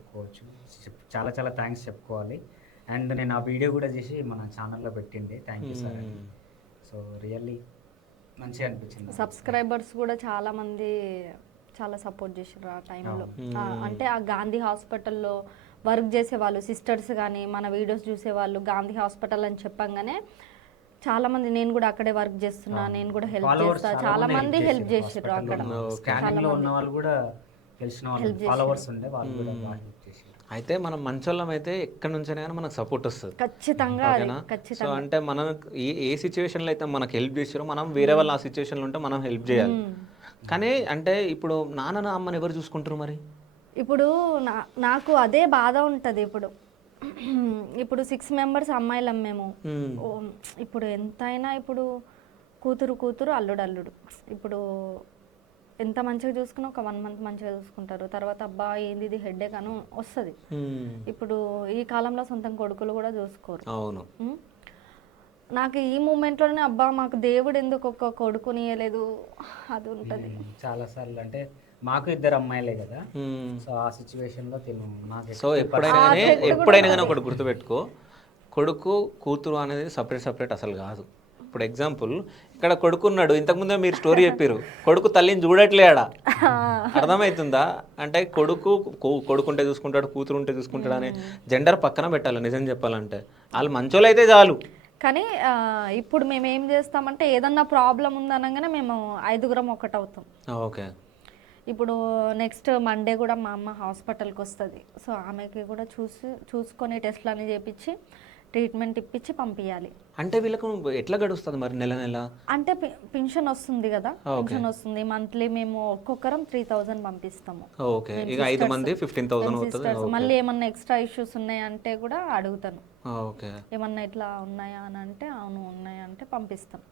చాలా థ్యాంక్స్ చెప్పుకోవాలి. అండ్ నేను ఆ వీడియో కూడా చేసి మన ఛానల్లో పెట్టిండే, thank you sir. So really మంచిగా అనిపించింది. సబ్స్క్రైబర్స్ కూడా చాలా మంది చాలా సపోర్ట్ చేసారు ఆ టైంలో. అంటే ఆ గాంధీ హాస్పిటల్లో వర్క్ చేసే వాళ్ళు సిస్టర్స్ కానీ మన వీడియోస్ చూసేవాళ్ళు గాంధీ హాస్పిటల్ అని చెప్పంగానే చాలా మంది, నేను కూడా అక్కడే వర్క్ చేస్తున్నా, నేను కూడా హెల్ప్ చేస్తా, చాలా మంది హెల్ప్ చేసారు అక్కడ. స్కానింగ్ లో ఉన్న వాళ్ళు కూడా తెలిసిన వాళ్ళు ఫాలోవర్స్ ఉండే వాళ్ళు కూడా హెల్ప్ చేశారు. అయితే మనం మంచోళ్ళం అయితే ఎక్కడి నుంచైనా కానీ మనకు సపోర్ట్ వస్తుంది ఖచ్చితంగా. సో అంటే మనం ఏ సిచ్యువేషన్లో అయితే మనకు హెల్ప్ చేసారో మనం వేరే వాళ్ళు ఆ సిచ్యువేషన్లో ఉంటే మనం హెల్ప్ చేయాలి. కానీ అంటే ఇప్పుడు నాన్న అమ్మని ఎవరు చూసుకుంటారు మరి? ఇప్పుడు నాకు అదే బాధ ఉంటుంది. ఇప్పుడు 6 members అమ్మాయిలం మేము. ఇప్పుడు ఎంతైనా ఇప్పుడు కూతురు అల్లుడు ఇప్పుడు ఎంత మంచిగా చూసుకున్నా ఒక 1 month మంచిగా చూసుకుంటారు, తర్వాత అబ్బా ఏంది ఇది హెడ్ఏక్ అని వస్తుంది. ఇప్పుడు ఈ కాలంలో సొంతం కొడుకులు కూడా చూసుకోరు. అవును. నాకు ఈ మూమెంట్లోనే అబ్బా మాకు దేవుడు ఎందుకు ఒక కొడుకుని ఇవ్వలేదు అది ఉంటుంది చాలా సార్లు. అంటే మాకు 2 అమ్మాయిలే కదా, సో ఆ సిచ్యువేషన్ లో సో ఎప్పుడైనా కానీ ఒకటి గుర్తుపెట్టుకో, కొడుకు కూతురు అనేది సపరేట్ అసలు కాదు. ఇప్పుడు ఎగ్జాంపుల్ ఇక్కడ కొడుకున్నాడు, ఇంతకుముందే మీరు స్టోరీ చెప్పారు, కొడుకు తల్లిని చూడట్లేడా, అర్థమవుతుందా? అంటే కొడుకుంటే చూసుకుంటాడు, కూతురు ఉంటే చూసుకుంటాడు అని జెండర్ పక్కన పెట్టాలి. నిజం చెప్పాలంటే వాళ్ళు మంచోళ్ళు అయితే చాలు. కానీ ఇప్పుడు మేము ఏం చేస్తామంటే ఏదన్నా ప్రాబ్లం ఉందనగానే మేము 5 ఒకటవుతాం. ఓకే. ఇప్పుడు నెక్స్ట్ మండే కూడా మా అమ్మ హాస్పిటల్కి వస్తుంది. సో ఆమెకి కూడా చూసుకొని టెస్ట్లు అన్ని చేపించి ట్రీట్మెంట్ ఇప్పించి పంపించాలి. అంటే వీళ్ళకు ఎట్లా గడుస్తుంది మరి నెల? అంటే పెన్షన్ వస్తుంది కదా, పెన్షన్ వస్తుంది మంత్లీ. మేము ఒక్కొక్కరం 3,000 పంపిస్తాము. ఓకే. ఇక 5 మంది 15,000 అవుతుంది. మళ్ళీ ఏమన్నా ఎక్స్ట్రా ఇష్యూస్ ఉన్నాయంటే కూడా అడుగుతాను. ఓకే. ఏమన్నా ఇట్లా ఉన్నాయా అని అంటే అవును ఉన్నాయంటే పంపిస్తాం.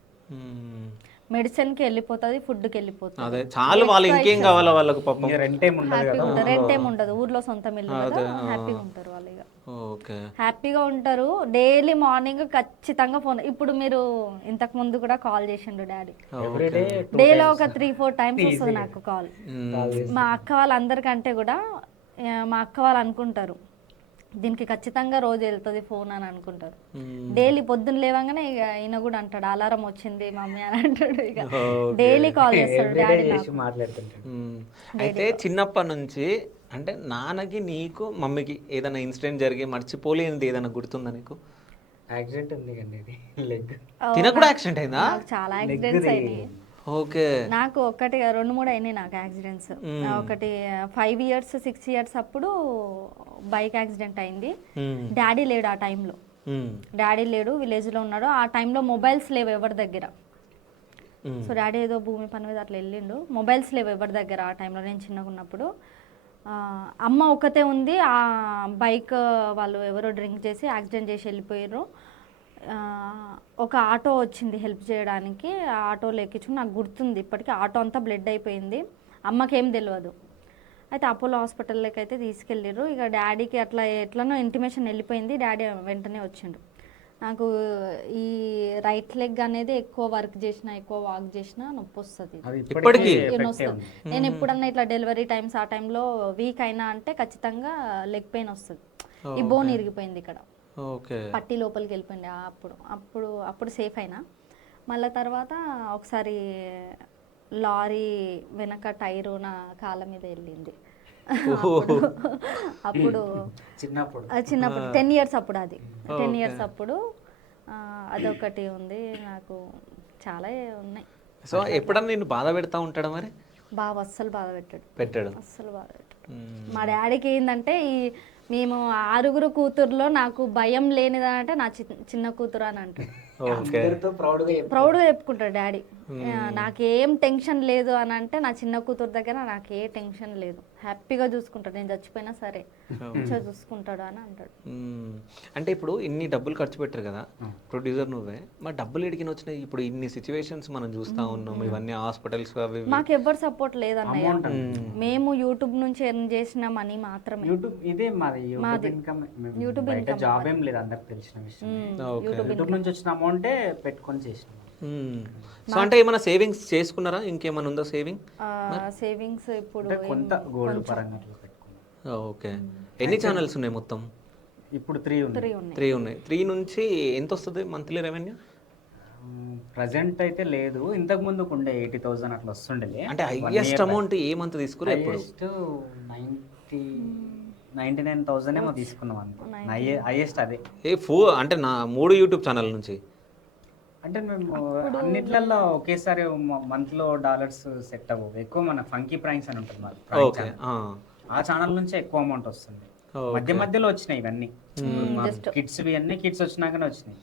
మెడిసిన్కి వెళ్ళిపోతుంది, ఫుడ్కి వెళ్ళిపోతుంది. అదే చాలు. వాళ్ళు ఇంకేం కావాలా వాళ్ళకు? పాపం రెంట్ ఏం ఉండదు, ఊర్లో సొంతం ఇల్లు కదా, హ్యాపీగా ఉంటారు వాళ్ళు. ఇక హ్యాపీగా ఉంటారు. డైలీ మార్నింగ్ ఖచ్చితంగా ఫోన్. ఇప్పుడు మీరు ఇంతకు ముందు కూడా కాల్ చేసిండు డాడీ, డేలో ఒక 3-4 times వస్తుంది నాకు కాల్. మా అక్క వాళ్ళందరికంటే కూడా మా అక్క వాళ్ళు అనుకుంటారు దీనికి ఖచ్చితంగా రోజు వెళ్తుంది ఫోన్ అని అనుకుంటారు. డైలీ పొద్దున్న లేవగానే ఇక ఈయన కూడా అంటాడు అలారం వచ్చింది మమ్మీ అని అంటాడు. ఇక డైలీ కాల్ చేస్తాడు డాడీ మాట్లాడుతుంటాడు. అయితే చిన్నప్పటి నుంచి అంటే నాన్నకి నీకు మమ్మీకి ఏదైనా ఇన్సిడెంట్ జరిగి మర్చిపోలేనిది ఏదైనా గుర్తుందా నీకు? యాక్సిడెంట్ ఉంది కండి, లెగ్. తినకు కూడా యాక్సిడెంట్ అయిందా? చాలా యాక్సిడెంట్స్ అయినాయి. ఓకే. నాకు 1-2-3 అయినాయి నాకు యాక్సిడెంట్స్. ఒకటి 5 years 6 years అప్పుడు బైక్ యాక్సిడెంట్ అయింది. డాడీ లేడు ఆ టైంలో, డాడీ లేడు, విలేజ్లో ఉన్నాడు. ఆ టైంలో మొబైల్స్ లేవు ఎవరి దగ్గర. సో డాడీ ఏదో భూమి పని మీద అట్లా వెళ్ళిండు, మొబైల్స్ లేవు ఎవరి దగ్గర ఆ టైంలో. నేను చిన్నగా ఉన్నప్పుడు అమ్మ ఒకతే ఉంది. ఆ బైక్ వాళ్ళు ఎవరో డ్రింక్ చేసి యాక్సిడెంట్ చేసి వెళ్ళిపోయారు. ఒక ఆటో వచ్చింది హెల్ప్ చేయడానికి, ఆ ఆటోలో ఎక్కించుకుని నాకు గుర్తుంది ఇప్పటికీ. ఆటో అంతా బ్లడ్ అయిపోయింది, అమ్మకేం తెలియదు. అయితే అపోలో హాస్పిటల్లోకి అయితే తీసుకెళ్ళారు. ఇక డాడీకి అట్లా ఎట్లనో ఇంటిమేషన్ వెళ్ళిపోయింది. డాడీ వెంటనే వచ్చిండు. నాకు ఈ రైట్ లెగ్ అనేది ఎక్కువ వర్క్ చేసినా ఎక్కువ వాక్ చేసినా నొప్పి వస్తుంది. అది ఇప్పటికీ వస్తుంది. నేను ఎప్పుడన్నా ఇట్లా డెలివరీ టైమ్స్ ఆ టైంలో వీక్ అయినా అంటే ఖచ్చితంగా లెగ్ పెయిన్ వస్తుంది. ఈ బోన్ ఇరిగిపోయింది ఇక్కడ, ఓకే, పట్టి లోపలికి వెళ్ళిపోయింది. అప్పుడు అప్పుడు అప్పుడు సేఫ్ అయినా. మళ్ళీ తర్వాత ఒకసారి లారీ వెనక టైరు నా కాళ్ళ మీద వెళ్ళింది. అప్పుడు చిన్నప్పుడు 10 years అప్పుడు, అది 10 years అప్పుడు అదొకటి ఉంది. నాకు చాలా ఉన్నాయి. సో ఎప్పుడన్నా నేను బాధ పెడతా ఉంటాడా మరి? బావ అస్సలు బాధ పెట్టాడు. అస్సలు బాధ పెట్టాడు. మా డాడీకి ఏంటంటే మేము 6 కూతుర్లో నాకు భయం లేనిదంటే నా చిన్న కూతురు అని అంటాడు. ప్రౌడ్గా చెప్పుకుంటాడు డాడీ. నాకేం టెన్షన్ లేదు అని అంటే నా చిన్న కూతురు దగ్గర నాకు ఏ టెన్షన్ లేదు, హ్యాపీగా చూసుకుంటాడు. నేను చచ్చిపోయినా సరే మంచిగా చూసుకుంటాడు అని అంటాడు. అంటే ఇప్పుడు ఇన్ని డబ్బులు ఖర్చు పెట్టారు కదా, ప్రొడ్యూసర్ నువ్వే, మరి డబ్బులు ఎడిగిన వచ్చినాయి? ఇప్పుడు ఇన్ని సిచ్యువేషన్స్ మనం చూస్తా ఉన్నాం, ఇవన్నీ హాస్పిటల్స్ అవి మాకు ఎవ్వరు సపోర్ట్ లేదన్నయ్య. మేము యూట్యూబ్ నుంచి ఎర్న్ చేసిన మనీ మాత్రమే. యూట్యూబ్ ఇదే మాది యూట్యూబ్ ఇన్కమ్. జాబ్ ఏం లేదు, అందరికి తెలిసిన విషయం. యూట్యూబ్ నుంచి వచ్చిన అమౌంటే పెట్టుకొని చేసినాం. సో అంటే ఏమైనా సేవింగ్స్ చేసుకున్నారా? ఇంకేమైనా ఉందా సేవింగ్? సేవింగ్స్ ఇప్పుడు కొంత గోల్డ్ పరంగా పెట్టుకున్నాం. ఓకే. ఎన్ని ఛానల్స్ ఉన్నాయి మొత్తం? ఇప్పుడు 3 ఉన్నాయి. 3 ఉన్నాయి. 3 నుంచి ఎంత వస్తుంది మంత్లీ రెవెన్యూ? ప్రజెంట్ అయితే లేదు, ఇంతకు ముందుకు ఉండే 80,000 అట్లా వస్తుండే. అంటే హైయెస్ట్ అమౌంట్ ఏ మంత్ తీసుకురా? ఎప్పుడు 99,000 ఏమో తీసుకున్నాం అంతే, హైయెస్ట్ అదే. అంటే నా 3 యూట్యూబ్ ఛానల్ నుంచి. అంటే మేము అన్నిట్లలో ఒకేసారి మంత్లో డాలర్స్ సెట్ అవ్వవు. ఎక్కువ మన ఫంకీ ప్రాంక్స్ అని ఉంటుంది మరి, ఆ ఛానల్ నుంచే ఎక్కువ అమౌంట్ వస్తుంది. మధ్య మధ్యలో వచ్చినాయి ఇవన్నీ, కిడ్స్ అన్నీ కిడ్స్ వచ్చినాకనే వచ్చినాయి.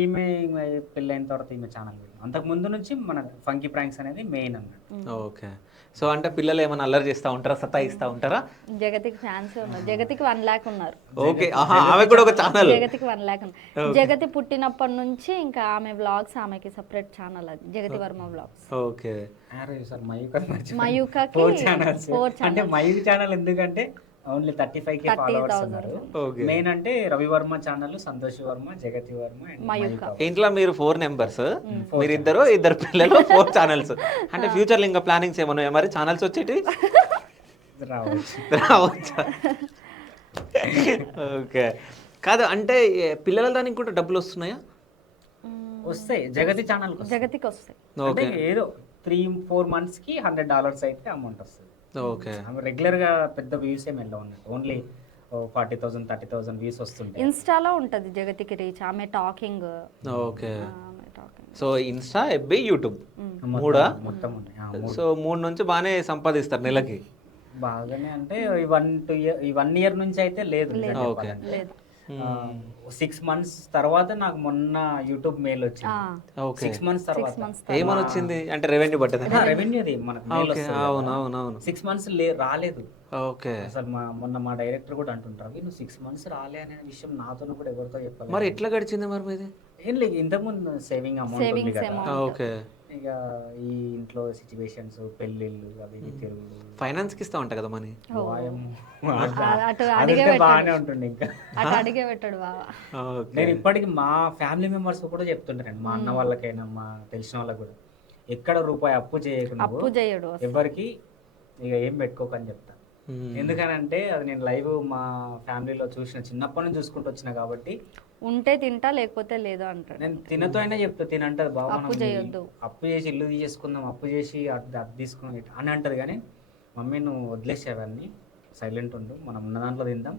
ఈమె పెళ్ళైన తర్వాత ఈమె ఛానల్, అంతకు ముందు నుంచి మన ఫంకీ ప్రాంక్స్ అనేది మెయిన్ అన్నట్టు. ఓకే. సో అంటే పిల్లలు ఏమైనా అల్లరి చేస్తూ ఉంటారా, సతాయిస్తూ ఉంటారా? జగతికి ఫ్యాన్స్ ఉన్నారు. జగతికి 1 lakh ఉన్నారు. ఓకే, ఆమె కూడా ఒక ఛానల్. జగతికి 1 lakh ఉన్నారు. జగతి పుట్టినప్పటి నుంచి ఇంకా ఆమె వ్లాగ్స్, ఆమెకి సెపరేట్ ఛానల్, అది జగతి వర్మ వ్లాగ్స్. ఓకే. మయూకకి 4 ఛానల్స్. అంటే మయూక్ ఛానల్ ఎందుకంటే ఓన్లీ 35K ఫాలోవర్స్ ఉన్నారు. మెయిన్ అంటే రవి వర్మ ఛానల్, సంతోష్ వర్మ, జగతి వర్మ, ఇంట్లో మీరు 4 members, మీరు ఇద్దరు పిల్లలు 4 ఛానల్స్. అంటే ఫ్యూచర్ లో ఇంకా ప్లానింగ్స్ ఏమన్నా మరి ఛానల్స్ వచ్చేటి రావచ్చా? ఓకే. కాదు అంటే పిల్లల దానికి కూడా డబ్బులు వస్తున్నాయా? వస్తాయి, జగతి ఛానల్ జగతికి వస్తాయి. అంటే ఏదో 3-4 months కి $100 అయితే అమౌంట్ వస్తుంది. ఓకే. రెగ్యులర్ గా పెద్ద వ్యూస్ ఏమి వెళ్ళవు అన్నట్టు, ఓన్లీ 40,000 30,000 వ్యూస్ వస్తుంటాయి. ఇన్స్టాలో ఉంటది జగతికి రీచ్, ఆమె talking. Okay. So Insta, FB, YouTube 3 మొత్తం ఉన్నాయి. సో 3 నుంచి బాగానే సంపాదిస్తారు నెలకి? బాగానే అంటే 1 year నుంచి అయితే లేదు. 6 months తర్వాత నాకు మొన్న యూట్యూబ్ మెయిల్ వచ్చింది. 6 months తర్వాత ఏమని వచ్చింది అంటే రెవెన్యూ పడ్డది? రెవెన్యూది మనకు మెయిల్ వస్తుంది. అవునవునవును. 6 months రాలేదు. ఓకే. అసలు మొన్న మా డైరెక్టర్ కూడా అంటుంటారు, నువ్వు 6 months రాలే అనే విషయం నాతో కూడా ఎవరితో చెప్పాలి. మరి ఎట్లా గడిచింది మరి మీది? ఏం లేదు, ఇంతకుముందు సేవింగ్ అమౌంట్ ఉంది కదా. ఓకే. ఇక ఈ ఇంట్లో సిచ్యువేషన్స్, పెళ్ళిళ్ళు, అవి తిరుగుడు, ఫైనాన్స్ కి ఇస్తా ఉంటా కదా మనీ. బాగానే ఉంటుండే. ఇంకా అడిగే పెట్టాడు బావా. నేను ఇప్పటికి మా ఫ్యామిలీ మెంబర్స్ కూడా చెప్తుంటాను, మా అన్న వాళ్ళకైనా మా తెలిసిన వాళ్ళకి కూడా, ఎక్కడ రూపాయి అప్పు చేయకుండా ఎవరికి ఇక ఏం పెట్టుకోకని చెప్తా. ఎందుకనంటే అది నేను లైవ్ మా ఫ్యామిలీలో చూసిన, చిన్నప్పటి నుంచి చూసుకుంటూ వచ్చిన కాబట్టి. ఉంటే తింటా, లేకపోతే లేదు అంటాడు. నేను తినతో అయినా చెప్తా, తినంటది బాబు, అప్పు చేసి ఇల్లు తీసేసుకుందాం, అప్పు చేసి అది తీసుకున్నాం అని అంటది. కానీ మమ్మీ నువ్వు వదిలేసేవన్నీ, సైలెంట్ ఉండు, మనం ఉన్న దాంట్లో తిందాం,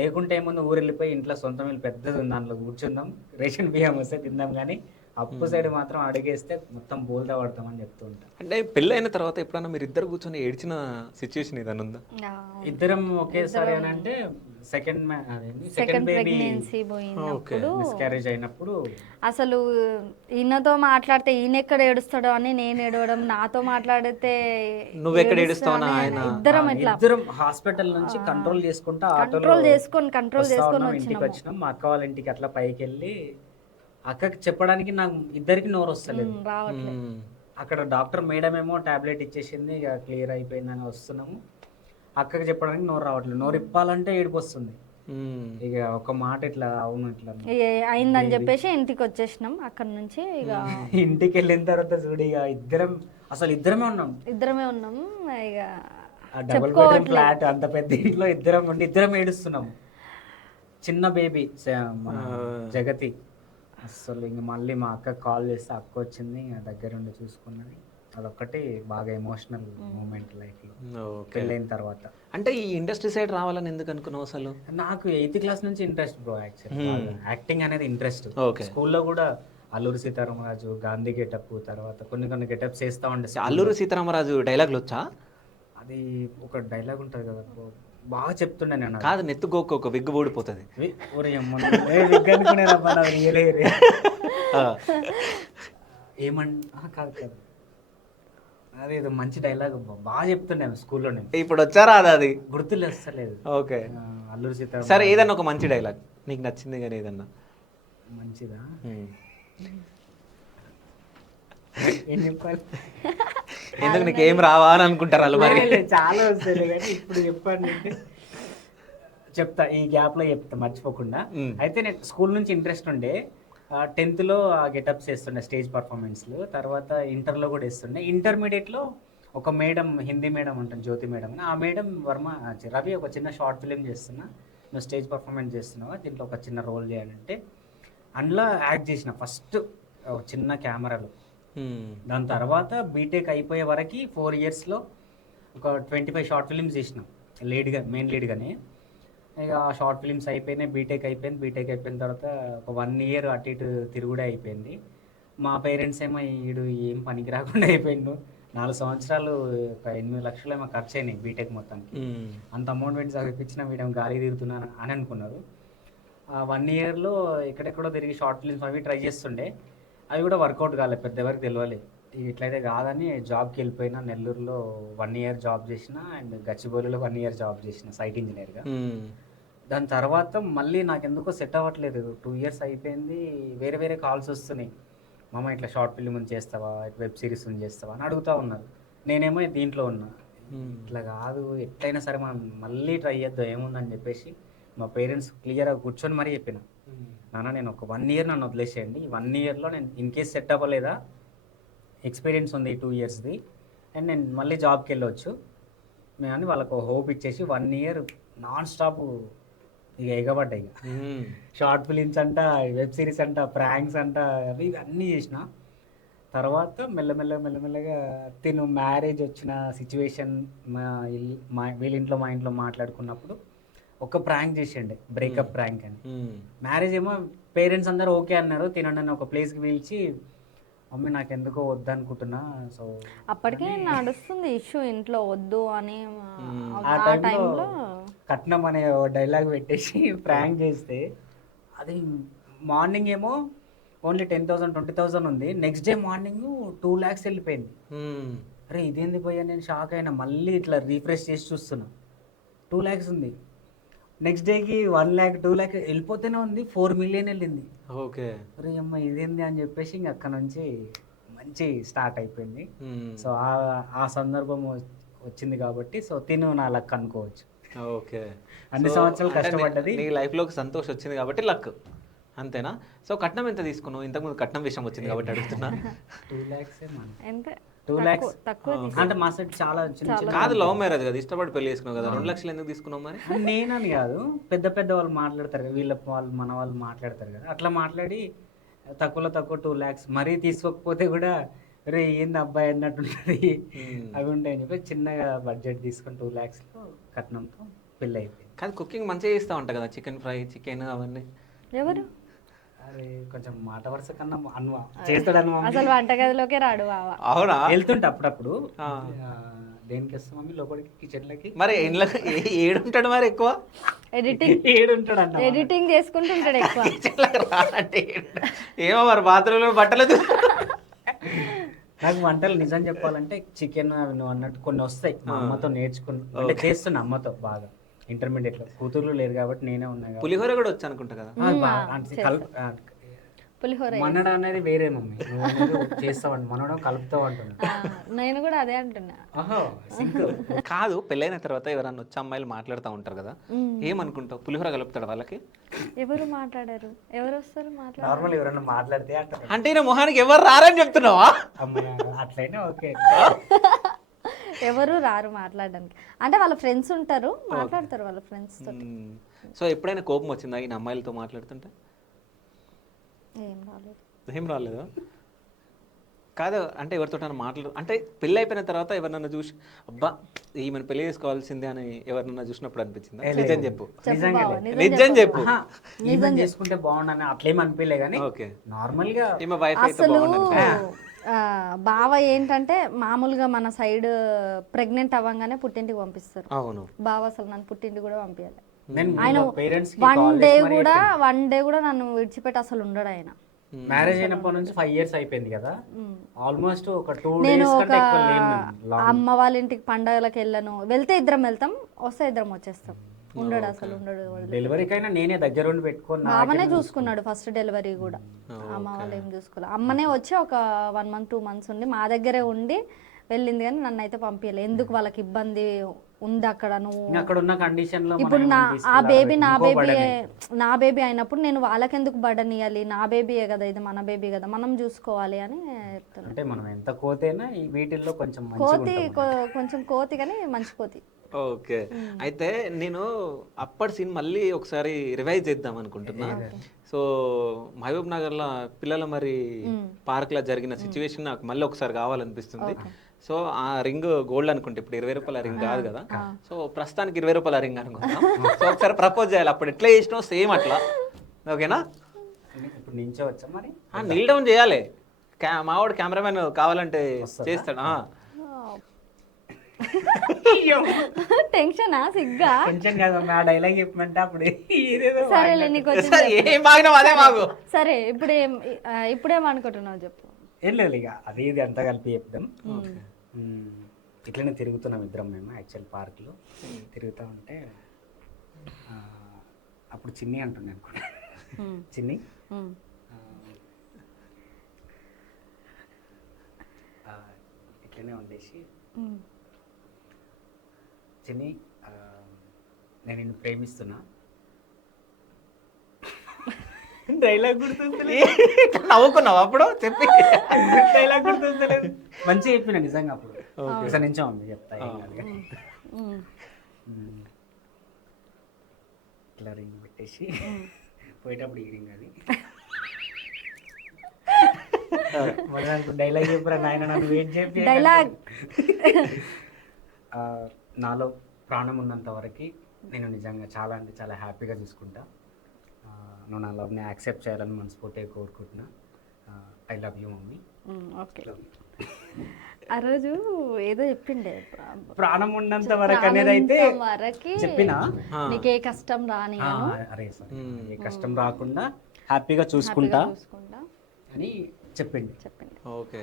లేకుంటే ఏముంది ఊరు వెళ్ళిపోయి ఇంట్లో సొంతం ఇల్లు పెద్దది ఉంది దాంట్లో కూర్చుందాం, రేషన్ బియ్యం వస్తే తిందాం, కానీ అప్పు సైడ్ మాత్రం అడిగేస్తే మొత్తం బోల్తా పడతామని చెప్తూ ఉంటాం. అంటే పెళ్ళి అయిన తర్వాత ఎప్పుడన్నా మీరు ఇద్దరు కూర్చొని ఏడ్చిన సిచ్యువేషన్ ఏదైనా ఉందా? ఇద్దరం ఒకేసారి ఏమంటే సెకండ్ ప్రెగ్నెన్సీ పోయినప్పుడు, మిస్క్యారేజ్ అయినప్పుడు, అసలు ఈయనతో మాట్లాడితే ఈయన ఎక్కడ ఏడుస్తాడో అని నేను ఏడవడం, నాతో మాట్లాడితే నువ్వు ఎక్కడ ఏడుస్తావు, ఇద్దరం హాస్పిటల్ నుంచి కంట్రోల్ చేసుకుంటా కంట్రోల్ చేసుకొని ఇంటికి వచ్చినాం. మా అక్క వాళ్ళ ఇంటికి అట్లా పైకి వెళ్ళి అక్కకి చెప్పడానికి నాకు ఇద్దరికి నోరు వస్తలేదు. అక్కడ డాక్టర్ మేడం ఏమో టాబ్లెట్ ఇచ్చేసింది, ఇక క్లియర్ అయిపోయిందని వస్తున్నాము. అక్కకి చెప్పడానికి నోరు రావట్లేదు, నోరు ఇప్పాలంటే ఏడుపు వస్తుంది. ఇక ఒక మాట ఇట్లా అవును ఇట్లా అయిందని చెప్పేసి ఇంటికి వచ్చేసినాం. అక్కడ నుంచి ఇక ఇంటికి వెళ్ళిన తర్వాత చూడు ఇక ఇద్దరమే ఉన్నాం. ఇక ఆ డబుల్ బెడ్రూమ్ ఫ్లాట్ అంత పెద్ద ఇంట్లో ఇద్దరం ఏడుస్తున్నాము. చిన్న బేబీ మన జగతి అసలు ఇంక మళ్ళీ మా అక్క కాల్ చేస్తే అక్క వచ్చింది, దగ్గరుండి చూసుకున్నది. అదొక్కటి బాగా ఎమోషనల్ మూమెంట్ లైఫ్లో పెళ్ళైన తర్వాత. అంటే ఈ ఇండస్ట్రీ సైడ్ రావాలని ఎందుకు అనుకున్నావు అసలు? నాకు 8th క్లాస్ నుంచి ఇంట్రెస్ట్ బ్రో, యాక్చువల్లీ యాక్టింగ్ అనేది ఇంట్రెస్ట్. స్కూల్లో కూడా అల్లూరి సీతారామరాజు, గాంధీ గెటప్, తర్వాత కొన్ని గెటప్స్ వేస్తా ఉండే. అల్లూరి సీతారామరాజు డైలాగులు వచ్చా? అది ఒక డైలాగ్ ఉంటుంది కదా, బాగా చెప్తుండే నేను. కాదు, నెత్తు గోక్క ఒక విగ్గు ఊడిపోతుంది. కాదు అదేదో మంచి డైలాగ్ బాగా చెప్తుండే స్కూల్లో. నేను ఇప్పుడు వచ్చారా అది గుర్తులేస్తలేదు. ఓకే, అల్లూరి సీతారామ. సరే ఏదన్నా ఒక మంచి డైలాగ్ నీకు నచ్చింది కానీ ఏదన్నా మంచిదా? ఏం చెప్పాలి? ఎందుకు నీకు ఏం రావా అని అనుకుంటారు వాళ్ళు మరి? చాలా వస్తాయి కానీ ఇప్పుడు చెప్పండి చెప్తా, ఈ గ్యాప్లో చెప్తా మర్చిపోకుండా. అయితే నేను స్కూల్ నుంచి ఇంట్రెస్ట్ ఉండే. 10th లో గెటప్స్ వేస్తుండే, స్టేజ్ పర్ఫార్మెన్స్లు. తర్వాత ఇంటర్లో కూడా వేస్తుండే. ఇంటర్మీడియట్లో ఒక మేడం, హిందీ మేడం ఉంటుంది, జ్యోతి మేడం. ఆ మేడం రవి ఒక చిన్న షార్ట్ ఫిలిం చేస్తున్నా, నువ్వు స్టేజ్ పర్ఫార్మెన్స్ చేస్తున్నావా, దీంట్లో ఒక చిన్న రోల్ చేయాలంటే అందులో యాక్ట్ చేసిన ఫస్ట్ చిన్న కెమెరాలో. దాని తర్వాత బీటెక్ అయిపోయే వరకు 4 yearsలో ఒక 25 షార్ట్ ఫిలిమ్స్ చేసినాం మెయిన్ లీడ్గానే. ఇక ఆ షార్ట్ ఫిలిమ్స్ అయిపోయినాయి, బీటెక్ అయిపోయిన తర్వాత ఒక 1 year అటు ఇటు తిరుగుడే అయిపోయింది. మా పేరెంట్స్ ఏమో ఈడు ఏం పనికి రాకుండా అయిపోయిండు, 4 సంవత్సరాలు ఒక 8 లక్షలు ఏమో ఖర్చు అయినాయి బీటెక్ మొత్తానికి, అంత అమౌంట్ పెట్టి చదివించిన వీడు గాలి తిరుగుతున్నాను అని అనుకున్నారు. ఆ 1 yearలో ఎక్కడెక్కడో తిరిగి షార్ట్ ఫిలిమ్స్ అవి ట్రై చేస్తుండే. అవి కూడా వర్కౌట్ కాలేదు, పెద్ద ఎవరికి తెలియలేదు. ఇట్లయితే కాదని జాబ్కి వెళ్ళిపోయినా. నెల్లూరులో 1 year జాబ్ చేసిన, అండ్ గచ్చిబౌలిలో 1 year జాబ్ చేసిన సైట్ ఇంజనీర్గా. దాని తర్వాత మళ్ళీ నాకు ఎందుకో సెట్ అవ్వట్లేదు. 2 years అయిపోయింది, వేరే కాల్స్ వస్తున్నాయి. మామ ఇట్లా షార్ట్ ఫిల్మ్ చేస్తావా, వెబ్ సిరీస్ చేస్తావా అని అడుగుతూ ఉన్నారు. నేనేమో దీంట్లో ఉన్నా, ఇట్లా కాదు ఎట్లయినా సరే మనం మళ్ళీ ట్రై చేద్దాం ఏముందని చెప్పేసి మా పేరెంట్స్ క్లియర్గా కూర్చొని మరీ చెప్పిన, నాన్న నేను ఒక 1 year నన్ను వదిలేసేయండి, 1 yearలో నేను ఇన్ కేస్ సెట్ అవ్వలేదా, ఎక్స్పీరియన్స్ ఉంది 2 yearsది, అండ్ నేను మళ్ళీ జాబ్కి వెళ్ళవచ్చు అని వాళ్ళకు హోప్ ఇచ్చేసి 1 year నాన్ స్టాప్ ఇక ఎగబడ్డాయి. ఇక షార్ట్ ఫిలిమ్స్ అంట, వెబ్ సిరీస్ అంట, ప్రాంక్స్ అంట, అవి అన్నీ చేసిన. తర్వాత మెల్లమెల్లగా తిను మ్యారేజ్ వచ్చిన సిచ్యువేషన్, వీళ్ళ ఇంట్లో మా ఇంట్లో మాట్లాడుకున్నప్పుడు ఒక ప్రాంక్ చేసిండే, బ్రేకప్ ప్రాంక్ అని. మ్యారేజ్ ఏమో పేరెంట్స్ అందరూ ఓకే అన్నారు. తినండి ఒక ప్లేస్కి పిలిచి, మమ్మీ నాకు ఎందుకో వద్దు అనుకుంటున్నా. సో అప్పటికే నడుస్తుంది ఇష్యూ ఇంట్లో వద్దు అని. ఆ టైంలో కట్నం అనే డైలాగ్ పెట్టేసి ప్రాంక్ చేస్తే, అది మార్నింగ్ ఏమో ఓన్లీ 10,000 20,000 ఉంది, నెక్స్ట్ డే మార్నింగ్ 2 lakhs వెళ్ళిపోయింది. అరే ఇదేంది పోయా, నేను షాక్ అయినా. మళ్ళీ ఇట్లా రీఫ్రెష్ చేసి చూస్తున్నా, 2 lakhs ఉంది. నెక్స్ట్ డేకి 1 lakh 2 lakh వెళ్ళిపోతూనే ఉంది, 4 million వెళ్ళింది. ఓకే, అరే అమ్మ ఇదేంది అని చెప్పేసి ఇంక అక్కడ నుంచి మంచి స్టార్ట్ అయిపోయింది. సో ఆ సందర్భం వచ్చింది కాబట్టి సో తిను నా లక్ అనుకోవచ్చు. ఓకే, అన్ని సంవత్సరాలు కష్టపడ్డది, నీ లైఫ్లోకి సంతోషం వచ్చింది కాబట్టి లక్, అంతేనా? సో కట్నం ఎంత తీసుకున్నావు? ఇంతకుముందు కట్నం విషయం వచ్చింది కాబట్టి అడుగుతున్నా. 2 lakhs ఎంత? 2 lakhs అంటే మా సైడ్ చాలా కాదు, లవ్ మ్యారేజ్ కదా, ఇష్టపడి పెళ్లి చేసుకున్నావు కదా, 2 లక్షలు ఎందుకు తీసుకున్నావు మరి? నేనని కాదు, పెద్ద వాళ్ళు మాట్లాడతారు కదా, మన వాళ్ళు మాట్లాడతారు కదా, అట్లా మాట్లాడి తక్కువ 2 lakhs మరీ తీసుకోకపోతే కూడా రే ఏంది అబ్బాయి అన్నట్టుంటుంది, అవి ఉంటాయని చెప్పి చిన్నగా బడ్జెట్ తీసుకొని 2 lakhsలో కట్నంతో పెళ్ళి అయిపోయింది. కాదు, కుకింగ్ మంచిగా చేస్తూ ఉంటా కదా, చికెన్ ఫ్రై, చికెన్ అవన్నీ. ఎవరు? అరే కొంచెం మాట వరుస కన్నా చేస్తాడు, అసలు వంటగదిలోకే రాడు. అవునా? వెళ్తుంటే అప్పుడప్పుడు. దేనికి వస్తాం మమ్మీ లోపలికి, కిచెన్లకి. మరి ఏడుంటాడు మరి ఎక్కువ? ఎడిటింగ్ చేసుకుంటుంటాడు ఎక్కువ. ఏమో మరి బాత్రూంలో బట్టలు. నాకు వంటలు నిజం చెప్పాలంటే చికెన్ అవి నువ్వు అన్నట్టు కొన్ని వస్తాయి, మా అమ్మతో నేర్చుకుని చేస్తున్నా, అమ్మతో బాగా. ఇంటర్మీడియట్లో కూతుర్లు లేరు కాబట్టి నేనే ఉన్నా. పులిహోర కూడా వచ్చి అనుకుంటా కదా? పులిహోర మనడం అనేది వేరే మమ్మీ, నువ్వు అనేది చేస్తావండి, మనడం కలుపుతావు అంటున్నా. నేను కూడా అదే అంటున్నా. ఓహో సింక్. కాదు, పెళ్ళైన తర్వాత ఎవరన్నా వచ్చి అమ్మాయిలు మాట్లాడుతూ ఉంటారు కదా, ఏమనుకుంటావు? పులిహోర కలుపుతాడు వాళ్ళకి? ఎవరు మాట్లాడారు, ఎవరు వస్తారు మాట్లాడారు? నార్మల్ ఎవరన్నా మాట్లాడితే అంటారు. అంటే నా మొహానికి ఎవరు రారని చెప్తున్నావా? అమ్మాయి అట్లయినా ఓకే. ఎవరు రారు మాట్లాడడానికి, అంటే వాళ్ళ ఫ్రెండ్స్ ఉంటారు, మాట్లాడతారు వాళ్ళ ఫ్రెండ్స్ తోటి. సో ఎప్పుడైనా కోపం వచ్చిందా ఈయన అమ్మాయిలతో మాట్లాడుతుంటే? ఏం రాలేదు. ఏం రాలేదు. కాదు, అంటే ఎవరితో అంటే పెళ్ళి అయిపోయిన తర్వాత ఎవరినన్నా చూసి అబ్బా ఈమెను పెళ్లి చేసుకోవాల్సిందే అని ఎవరినన్నా చూసినప్పుడు అనిపించిందా? నిజం చెప్పు, నిజం చెప్పు. ఈవెన్ చేసుకుంటే బాగుండని అట్లేం అనిపించలే కానీ ఓకే, నార్మల్ గా ఈమె వైఫ్ అయితే అసలు బాగుండదు. బావ ఏంటంటే మామూలుగా మన సైడ్ ప్రెగ్నెంట్ అవ్వగానే పుట్టింటికి పంపిస్తారు. అవును, బావ అసలు నన్ను పుట్టింటికి కూడా పంపించాలి. నేను ఆయన పేరెంట్స్ వన్ డే కూడా నన్ను విడిచిపెట్టి అసలు ఉండడు ఆయన. మ్యారేజ్ అయినప్పటి నుంచి 5 years అయిపోయింది కదా, ఆల్మోస్ట్ ఒక 2 నేను days ఒక కంటే ఎక్కువ లేను. అమ్మ వాళ్ళ ఇంటికి పండగలకు వెళ్ళను, వెళ్తే ఇద్దరం వెళ్తాం, వస్తే ఇద్దరం వచ్చేస్తాం. ఉండడు అసలు ఉండడు. డెలివరీకైనా నేనే దగ్గర ఉండి పెట్టుకున్నా. బావనే చూసుకున్నాడు ఫస్ట్ డెలివరీ కూడా, అమ్మ వాళ్ళు ఏం చూసుకోవాలి. అమ్మనే వచ్చి ఒక 1 month 2 months ఉండి మా దగ్గరే ఉండి వెళ్ళింది, కానీ నన్ను అయితే పంపించలేదు. ఎందుకు వాళ్ళకి ఇబ్బంది ఉంది అక్కడ, నువ్వు అక్కడ ఉన్న కండిషన్ లో ఇప్పుడు నా బేబీ అయినప్పుడు నేను వాళ్ళకెందుకు బర్డన్ ఇవ్వాలి, నా బేబీయే కదా, ఇది మన బేబీ కదా, మనం చూసుకోవాలి అని చెప్తాను. అంటే మనం ఎంత కోతైనా ఈ వీటిల్లో కొంచెం కోతి కొంచెం కోతి కానీ మంచి కోతి. ఓకే, అయితే నేను అప్పటి సీన్ మళ్ళీ ఒకసారి రివైజ్ చేద్దాం అనుకుంటున్నా. సో మహబూబ్ నగర్లో పిల్లల మరి పార్క్లో జరిగిన సిచ్యువేషన్ నాకు మళ్ళీ ఒకసారి కావాలనిపిస్తుంది. సో ఆ రింగ్ గోల్డ్ అనుకుంటే ఇప్పుడు 20 రూపాయల రింగ్ కాదు కదా, సో ప్రస్తుతానికి 20 రూపాయల రింగ్ అనుకుంటాం. సో ఒకసారి ప్రపోజ్ చేయాలి, అప్పుడు ఎట్లా చేసినావు సేమ్ అట్లా, ఓకేనా? ఇప్పుడు నించోవచ్చా మరి? నీల్ డౌన్ చేయాలి, మావాడు కెమెరామెన్ కావాలంటే చేస్తాడు. టెన్షనా సిగ్గా? కొంచెం కాదు ఆ డైలాగ్ చెప్పమంటే అప్పుడు సరేలే నీకు ఏం బాగినావు అదే మాకు. సరే ఇప్పుడేమనుకుంటున్నావు చెప్పు. ఏం లేదు ఇక అది ఇది అంతా కలిపి చెప్దాం. ఇట్లనే తిరుగుతున్నాం ఇద్దరం మేము యాక్చువల్ పార్క్లో తిరుగుతూ ఉంటే అప్పుడు చిన్ని అంటుండే అనుకోండి, చిన్ని ఇట్లనే ఉండేసి చిన్ని నేను నిన్ను ప్రేమిస్తున్నా. డైలాగ్ గుర్తుంది, నవ్వుకున్నావు అప్పుడు చెప్పి, డైలాగ్ గుర్తుంటలేదు. మంచిగా చెప్పిన నిజంగా అప్పుడు. ఒకసారి నించో ఉంది చెప్తా. ఇట్లా రింగ్ పెట్టేసి పోయేటప్పుడు ఈ రింగ్ అది డైలాగ్ చెప్పరా నాయన, నన్ను వెయిట్ చెప్పి. డైలాగ్ నాలో ప్రాణం ఉన్నంత వరకు నేను నిజంగా చాలా అంటే చాలా హ్యాపీగా చూసుకుంటా. నువ్వు నా లవ్ని యాక్సెప్ట్ చేయాలని మనస్ఫూర్తిగా కోరుకుంటున్నా. I love you mummy. Okay, ఆ రోజు ఏదో చెప్పిండే, ప్రాణం ఉన్నంత వరకు అనేది అయితే చెప్పినా, నీకు ఏ కష్టం రాని, అరే సార్ ఏ కష్టం రాకుండా హ్యాపీగా చూసుకుంటా అని చెప్పింది. ఓకే,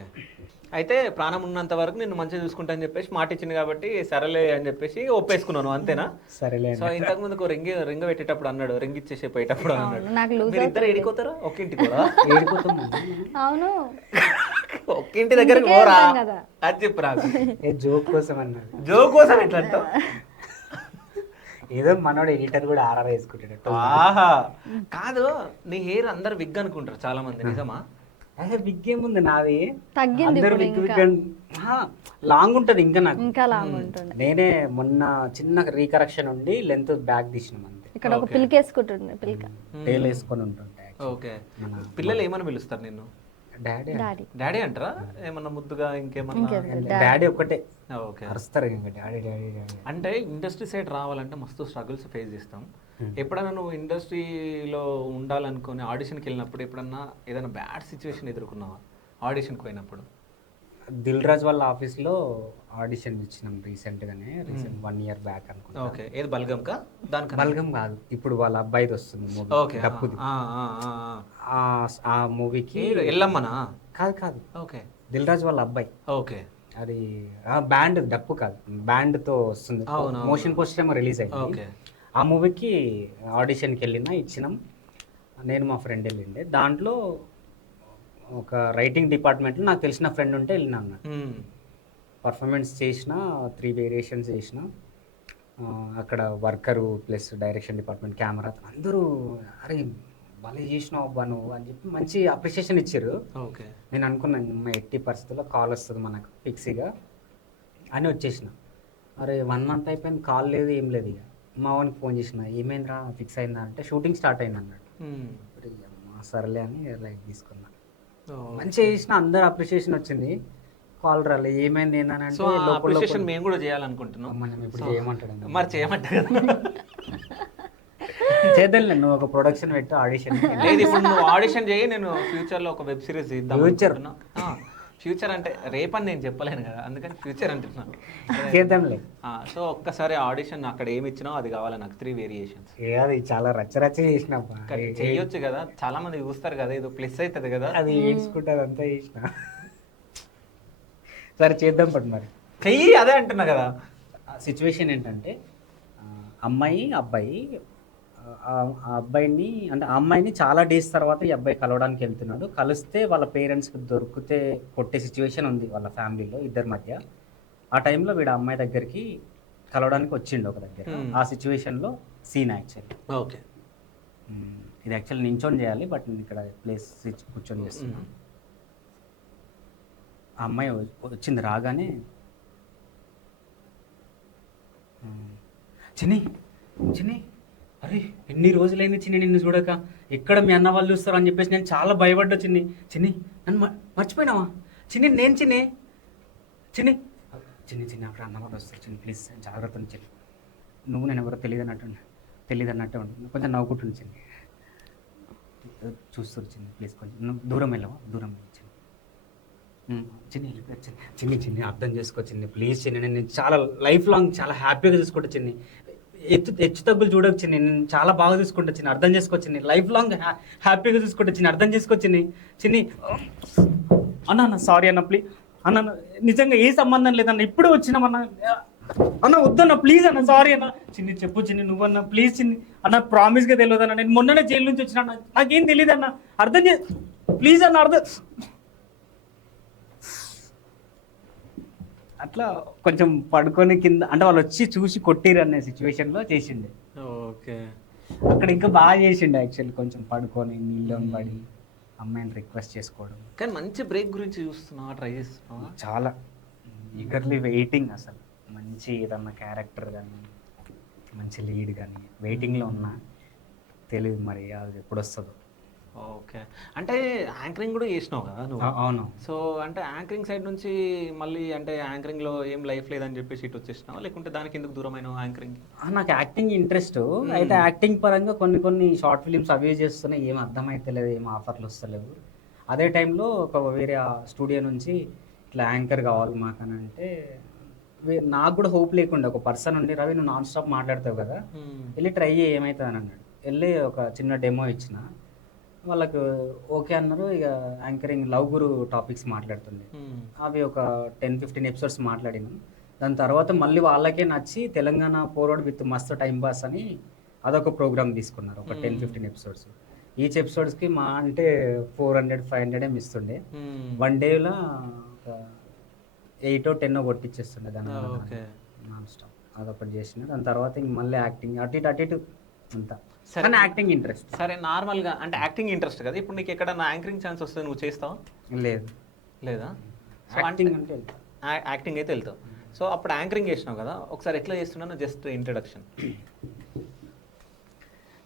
అయితే ప్రాణం ఉన్నంత వరకు నేను మంచిగా చూసుకుంటా అని చెప్పేసి మాట ఇచ్చింది కాబట్టి సరేలే అని చెప్పేసి ఒప్పేసుకున్నాను, అంతేనా? సరేలే. సో ఇంతకు ముందు రింగ్ పెట్టేటప్పుడు అన్నాడు, రింగ్ ఇచ్చేసి పోయేటప్పుడు అన్నాడు, మీరు ఇద్దరు ఏడిపోతారా ఒక్కింటికి కూడా? అవును, ఒక్కింటి దగ్గరికి పోరా అది చెప్పు నాకు. జోక్ కోసం అన్నాడు. జోక్ కోసం ఎట్లా అంటావు? ఏదో మనోడు ఎడిటర్ కూడా ఆర్ఆర్ వేసుకుంటాడు. ఆహా, కాదు నీ హెయిర్ అందరు విగ్ అనుకుంటారు చాలా మంది, నిజమా? అదే బిగ్ ఏముంది నాది, తగ్గింది, లాంగ్ ఉంటుంది ఇంకా నాకు, ఇంకా లాంగ్ ఉంటుంది. నేనే మొన్న చిన్న రీకరెక్షన్ ఉండి లెంత్ బ్యాక్ తీసినాం అంతే. ఇక్కడ ఒక పిల్కేసుకుంటుండే, పిల్క టేల్ వేసుకొని ఉంటుంటే. ఓకే, పిల్లలు ఏమని పిలుస్తారు నిన్ను? డాడీ. డాడీ అంటారా? ఏమన్నా ముద్దుగా ఇంకేమన్నా? డాడీ ఒకటే ఓకే, అరుస్తారు ఇంకా డాడీ డాడీ డాడీ. అంటే ఇండస్ట్రీ సైడ్ రావాలంటే మస్తు స్ట్రగుల్స్ ఫేస్ చేస్తాం. ఎప్పుడైనా నువ్వు ఇండస్ట్రీలో ఉండాలనుకుని ఆడిషన్కి వెళ్ళినప్పుడు ఎప్పుడన్నా ఏదైనా బ్యాడ్ సిచ్యువేషన్ ఎదుర్కొన్నావా ఆడిషన్కి పోయినప్పుడు? దిల్ రాజు వాళ్ళ ఆఫీస్లో ఆడిషన్ ఇచ్చినాం రీసెంట్గానే, 1 year బ్యాక్ అనుకుంటా. ఓకే, ఏది బల్గం కా? దానికి బల్గం కాదు, ఇప్పుడు వాళ్ళ అబ్బాయిది వస్తుంది మూవీ. ఓకే, ఆ మూవీకి ఎల్లమ్మనా? కాదు కాదు, ఓకే, దిల్ రాజు వాళ్ళ అబ్బాయి. ఓకే, అది బ్యాండ్, డప్పు కాదు, బ్యాండ్ తో వస్తుంది. మోషన్ పోస్టర్ ఏమో రిలీజ్ అయింది. ఓకే, ఆ మూవీకి ఆడిషన్కి వెళ్ళినా, ఇచ్చినాం. నేను మా ఫ్రెండ్ వెళ్ళిండే. దాంట్లో ఒక రైటింగ్ డిపార్ట్మెంట్లో నాకు తెలిసిన ఫ్రెండ్ ఉంటే వెళ్ళినా అన్నట్టు. పర్ఫార్మెన్స్ చేసిన 3 వేరియేషన్స్ చేసిన. అక్కడ worker plus direction department camera అందరూ అరే భలే చేసినావు అబ్బా నువ్వు అని చెప్పి మంచి అప్రిషియేషన్ ఇచ్చారు. ఓకే. నేను అనుకున్నాను మా ఎట్టి పరిస్థితుల్లో కాల్ వస్తుంది మనకు ఫిక్స్గా అని వచ్చేసిన. అరే 1 మంత్ అయిపోయింది, కాల్ లేదు ఏం లేదు. ఇక మా వానికి ఫోన్ చేసిన, ఏమైందిరా ఫిక్స్ అయిందా అంటే షూటింగ్ స్టార్ట్ అయింది అన్నట్టు. సర్లే అని లైక్ తీసుకున్నా. మంచిగా చేసిన, అందరు అప్రిషియేషన్ వచ్చింది. కాల్ రాలే, ఏమైంది ఏంటంటే అప్రిషియేషన్ మేము కూడా చేయాలనుకుంటున్నాం. మనం ఇప్పుడు చేయమంటాడు, మరి చేయమంటారు. చేద్దాంలే, నువ్వు ఒక ప్రొడక్షన్ పెట్టు, ఆడిషన్. లేదు, ఇప్పుడు నువ్వు ఆడిషన్ చేయి, నేను ఫ్యూచర్లో ఒక వెబ్ సిరీస్ తీద్దాం. ఫ్యూచర్ అంటే రేపని నేను చెప్పలేను కదా, అందుకని ఫ్యూచర్ అంటున్నాను. చేద్దాంలే. సో ఒక్కసారి ఆడిషన్ అక్కడ ఏమి ఇచ్చినావు అది కావాలి నాకు, 3 వేరియేషన్స్. అది చాలా రచ్చరచ్చ చేసిన, చెయ్యొచ్చు కదా, చాలా మంది చూస్తారు కదా, ఇది ప్లస్ అవుతుంది కదా. అది ఏడ్చుకుంటుంది అంతా చేసిన. సరే చేద్దాం పట్టు మరి చెయ్యి, అదే అంటున్నా కదా. సిచ్యువేషన్ ఏంటంటే అమ్మాయి అబ్బాయి, ఆ అబ్బాయిని అంటే ఆ అమ్మాయిని చాలా డేస్ తర్వాత ఈ అబ్బాయి కలవడానికి వెళ్తున్నాడు. కలిస్తే వాళ్ళ పేరెంట్స్కి దొరికితే కొట్టే సిచ్యువేషన్ ఉంది వాళ్ళ ఫ్యామిలీలో ఇద్దరి మధ్య. ఆ టైంలో వీడు అమ్మాయి దగ్గరికి కలవడానికి వచ్చిండు ఒక దగ్గర. ఆ సిచ్యువేషన్లో సీన్ యాక్చువల్లీ. ఓకే. ఇది యాక్చువల్లీ నించొని చేయాలి, బట్ నేను ఇక్కడ ప్లేస్ కూర్చొని చేస్తున్నాను. ఆ అమ్మాయి వచ్చింది, రాగానే చిన్ని చిన్ని అరే ఎన్ని రోజులైంది చిన్ని నిన్ను చూడక, ఎక్కడ మీ అన్న వాళ్ళు చూస్తారు అని చెప్పేసి నేను చాలా భయపడ్డా. చిన్ని చిన్ని నన్ను మర్చిపోయినావా చిన్ని? నేను చిన్ని చిన్ని చిన్ని చిన్ని అక్కడ అన్న వాళ్ళు వస్తారు చిన్ని, ప్లీజ్ జాగ్రత్త నుంచి. నువ్వు నేను ఎవరో తెలియదు అన్నట్టే ఉంటుంది. కొంచెం నవ్వుకుంటుంది చిన్ని, చూస్తారు చిన్ని, ప్లీజ్ కొంచెం దూరం వెళ్ళవా, దూరం చిన్ని చిన్ని చిన్ని చిన్ని అర్థం చేసుకో చిన్ని, ప్లీజ్ చిన్ని. నేను చాలా లైఫ్ లాంగ్ చాలా హ్యాపీగా చూసుకుంటా చిన్ని, హెచ్చు తగ్గులు చూడకు చిన్ని, నేను చాలా బాగా చూసుకుంటా చిన్ని, అర్థం చేసుకో చిన్ని. లైఫ్ లాంగ్ హ్యాపీగా చూసుకుంటా చిన్ని, అర్థం చేసుకో చిన్ని. చిన్ని అన్న సారీ అన్న, ప్లీజ్ అన్న, నిజంగా ఏ సంబంధం లేదన్న, ఇప్పుడు వచ్చినామన్న అన్న, వద్దన్న ప్లీజ్ అన్న, సారీ అన్న. చిన్ని చెప్పు చిన్ని, నువ్వన్న ప్లీజ్ చిన్ని అన్న, ప్రామిస్గా తెలియదు అన్న, నేను మొన్ననే జైలు నుంచి వచ్చిన అన్న, నాకేం తెలియదు అన్న, అర్థం ప్లీజ్ అన్న, అర్థం. అట్లా కొంచెం పడుకొని కింద అంటే వాళ్ళు వచ్చి చూసి కొట్టిరు అనే సిచ్యువేషన్లో చేసిండే. ఓకే. అక్కడ ఇంకా బాగా చేసిండే యాక్చువల్లీ, కొంచెం పడుకొని నీళ్ళు పడి అమ్మాయిని రిక్వెస్ట్ చేసుకోవడం. కానీ మంచి బ్రేక్ గురించి చూస్తున్నావా, ట్రై చేస్తున్నావా? చాలా ఈగర్లీ వెయిటింగ్, అసలు మంచి ఏదన్నా క్యారెక్టర్ కానీ మంచి లీడ్ కానీ వెయిటింగ్లో ఉన్నా, తెలియదు మరి అది ఎప్పుడు వస్తుందో. ఓకే. అంటే యాంకరింగ్ కూడా చేసినావు కదా నువ్వు? అవును. సో అంటే యాంకరింగ్ సైడ్ నుంచి మళ్ళీ అంటే యాంకరింగ్లో ఏం లైఫ్ లేదని చెప్పేసి ఇటు వచ్చేసినావా, లేకుంటే దానికి ఎందుకు దూరమైన యాంకరింగ్? నాకు యాక్టింగ్ ఇంట్రెస్ట్, అయితే యాక్టింగ్ పరంగా కొన్ని షార్ట్ ఫిలిమ్స్ అవి చేస్తున్నాయి, ఏం అర్థమైతలేదు, ఏం ఆఫర్లు వస్తలేవు. అదే టైంలో ఒక వేరే స్టూడియో నుంచి ఇట్లా యాంకర్ కావాలి మాకు అని అంటే, నాకు కూడా హోప్ లేకుండా ఒక పర్సన్ ఉండి, రవి నువ్వు నాన్ స్టాప్ మాట్లాడతావు కదా, వెళ్ళి ట్రై చేయి ఏమవుతుంది అని అన్నాడు. వెళ్ళి ఒక చిన్న డెమో ఇచ్చిన, వాళ్ళకు ఓకే అన్నారు. ఇక యాంకరింగ్ లవ్ గురు టాపిక్స్ మాట్లాడుతుంది, అవి ఒక 10-15 ఎపిసోడ్స్ మాట్లాడినాం. దాని తర్వాత మళ్ళీ వాళ్ళకే నచ్చి తెలంగాణ ఫోర్వర్డ్ విత్ మస్తు టైం పాస్ అని అదొక ప్రోగ్రామ్ తీసుకున్నారు, ఒక 10-15 ఎపిసోడ్స్. ఈచ్ ఎపిసోడ్స్కి మా అంటే 400-500 ఏమి ఇస్తుండే. 1 డేలో ఒక 8-10 కొట్టించేస్తుండే దాని నాన్ స్టాప్. అదొకటి చేసిన. దాని తర్వాత ఇంక మళ్ళీ యాక్టింగ్ అటు ఇటు అంతా. కానీ యాక్టింగ్ ఇంట్రెస్ట్. సరే, నార్మల్గా అంటే యాక్టింగ్ ఇంట్రెస్ట్ కదా, ఇప్పుడు నీకు ఎక్కడన్నా యాంకరింగ్ ఛాన్స్ వస్తే నువ్వు చేస్తావా? లేదు. లేదా? యాక్టింగ్ అంటే యాక్టింగ్ అయితే వెళ్తావు. సో అప్పుడు యాంకరింగ్ చేసినావు కదా, ఒకసారి ఎట్లా చేస్తున్నాను just introduction.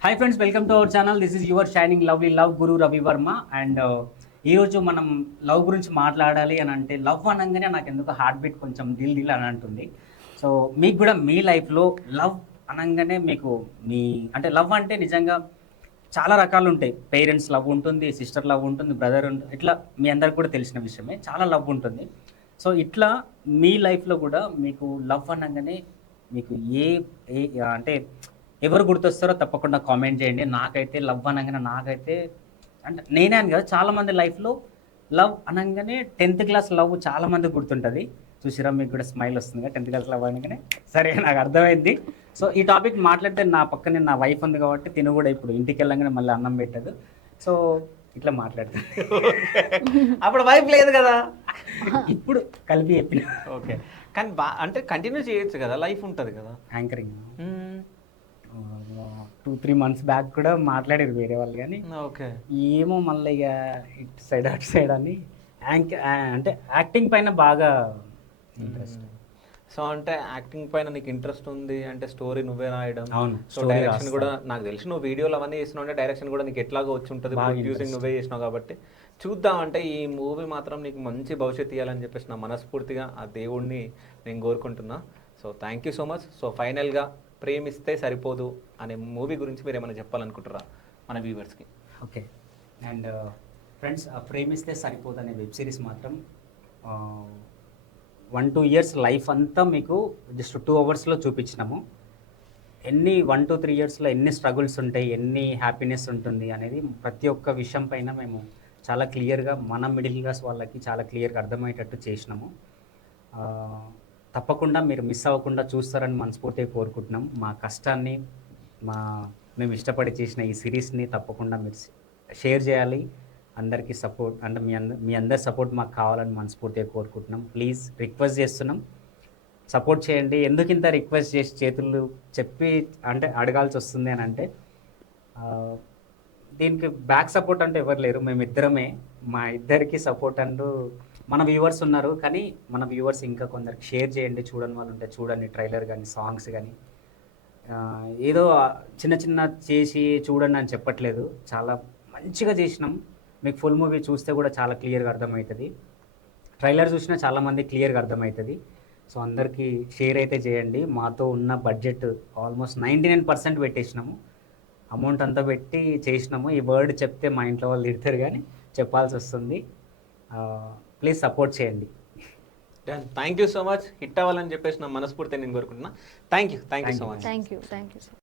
Hi friends, welcome to our channel. This is your shining lovely love Guru Ravi Varma. And ఈరోజు మనం లవ్ గురించి మాట్లాడాలి అని అంటే, లవ్ అనగానే నాకు ఎందుకు హార్ట్ బీట్ కొంచెం దిల్ అని అంటుంది. సో మీకు కూడా మీ లైఫ్లో లవ్ అనగానే మీకు మీ అంటే లవ్ అంటే నిజంగా చాలా రకాలు ఉంటాయి. పేరెంట్స్ లవ్ ఉంటుంది, సిస్టర్ లవ్ ఉంటుంది, బ్రదర్ ఉంటుంది, ఇట్లా మీ అందరికి కూడా తెలిసిన విషయమే, చాలా లవ్ ఉంటుంది. సో ఇట్లా మీ లైఫ్లో కూడా మీకు లవ్ అనగానే మీకు ఏ అంటే ఎవరు గుర్తొస్తారో తప్పకుండా కామెంట్ చేయండి. నాకైతే లవ్ అనగానే నాకైతే అంటే నేనే అని కదా, చాలామంది లైఫ్లో లవ్ అనగానే 10th క్లాస్ లవ్ చాలామంది గుర్తుంటుంది. చూసిరా, మీకు కూడా స్మైల్ వస్తుంది కదా 10th క్లాస్ లవ్ అనగానే. సరే, నాకు అర్థమైంది. సో ఈ టాపిక్ మాట్లాడితే నా పక్కనే నా వైఫ్ ఉంది కాబట్టి తిను కూడా ఇప్పుడు ఇంటికి వెళ్ళగానే మళ్ళీ అన్నం పెట్టదు. సో ఇట్లా మాట్లాడుతుంది. అప్పుడు వైఫ్ లేదు కదా. ఇప్పుడు కలిపి చెప్పిన. ఓకే, కానీ అంటే కంటిన్యూ చేయొచ్చు కదా, లైఫ్ ఉంటుంది కదా. యాంకరింగ్ 2-3 months బ్యాక్ కూడా మాట్లాడేది వేరే వాళ్ళు, కానీ ఓకే. ఏమో మళ్ళీ ఇక ఇటు సైడ్ అటు సైడ్ అని అంటే యాక్టింగ్ పైన బాగా ఇంట్రెస్ట్. సో అంటే యాక్టింగ్ పైన నీకు ఇంట్రెస్ట్ ఉంది అంటే స్టోరీ నువ్వే రాయడం. అవును, సో డైరెక్షన్ కూడా నాకు తెలిసి నువ్వు వీడియోలు అవన్నీ చేసినావు అంటే డైరెక్షన్ కూడా నీకు ఎట్లాగో వచ్చి ఉంటుంది, ప్రొడ్యూసింగ్ నువ్వే చేసినావు కాబట్టి చూద్దాం. అంటే ఈ మూవీ మాత్రం నీకు మంచి భవిష్యత్తు ఇవ్వాలని చెప్పేసి నా మనస్ఫూర్తిగా ఆ దేవుడిని నేను కోరుకుంటున్నా. So thank you so much. So ఫైనల్గా ప్రేమిస్తే సరిపోదు అనే మూవీ గురించి మీరు ఏమైనా చెప్పాలనుకుంటారా మన వ్యూవర్స్కి? ఓకే, అండ్ ఫ్రెండ్స్, ప్రేమిస్తే సరిపోదు అనే వెబ్ సిరీస్ మాత్రం 1-2 years లైఫ్ అంతా మీకు జస్ట్ 2 hours చూపించినాము. 1-3 yearsలో ఎన్ని స్ట్రగుల్స్ ఉంటాయి, ఎన్ని హ్యాపీనెస్ ఉంటుంది అనేది ప్రతి ఒక్క విషయం పైన మేము చాలా క్లియర్గా మన మిడిల్ క్లాస్ వాళ్ళకి చాలా క్లియర్గా అర్థమయ్యేటట్టు చేసినాము. తప్పకుండా మీరు మిస్ అవ్వకుండా చూస్తారని మనస్ఫూర్తిగా కోరుకుంటున్నాం. మా కష్టాన్ని మేము ఇష్టపడి చేసిన ఈ సిరీస్ని తప్పకుండా మీరు షేర్ చేయాలి. అందరికీ సపోర్ట్ అంటే మీ అందరి సపోర్ట్ మాకు కావాలని మనస్ఫూర్తిగా కోరుకుంటున్నాం. ప్లీజ్ రిక్వెస్ట్ చేస్తున్నాం, సపోర్ట్ చేయండి. ఎందుకు ఇంత రిక్వెస్ట్ చేసి చేతులు చెప్పి అంటే అడగాల్సి వస్తుంది అని అంటే, దీనికి బ్యాక్ సపోర్ట్ అంటే ఎవరు లేరు, మేమిద్దరమే. మా ఇద్దరికి సపోర్ట్ అంటూ మన వ్యూవర్స్ ఉన్నారు, కానీ మన వ్యూవర్స్ ఇంకా కొందరికి షేర్ చేయండి. చూడని వాళ్ళు ఉంటే చూడండి, ట్రైలర్ కానీ సాంగ్స్ కానీ. ఏదో చిన్న చిన్న చేసి చూడండి అని చెప్పట్లేదు, చాలా మంచిగా చేసినాం. మీకు ఫుల్ మూవీ చూస్తే కూడా చాలా క్లియర్గా అర్థమవుతుంది, ట్రైలర్ చూసినా చాలామంది క్లియర్గా అర్థమవుతుంది. సో అందరికీ షేర్ అయితే చేయండి. మాతో ఉన్న బడ్జెట్ ఆల్మోస్ట్ 99% పెట్టేసినాము, అమౌంట్ అంతా పెట్టి చేసినాము. ఈ వర్డ్ చెప్తే మా ఇంట్లో వాళ్ళు తిడతారు, కానీ చెప్పాల్సి వస్తుంది. ప్లీజ్ సపోర్ట్ చేయండి. Thank you so much. Hit అవ్వాలని చెప్పేసి నా మనస్ఫూర్తి నేను కోరుకుంటున్నా. Thank you so much. Thank you.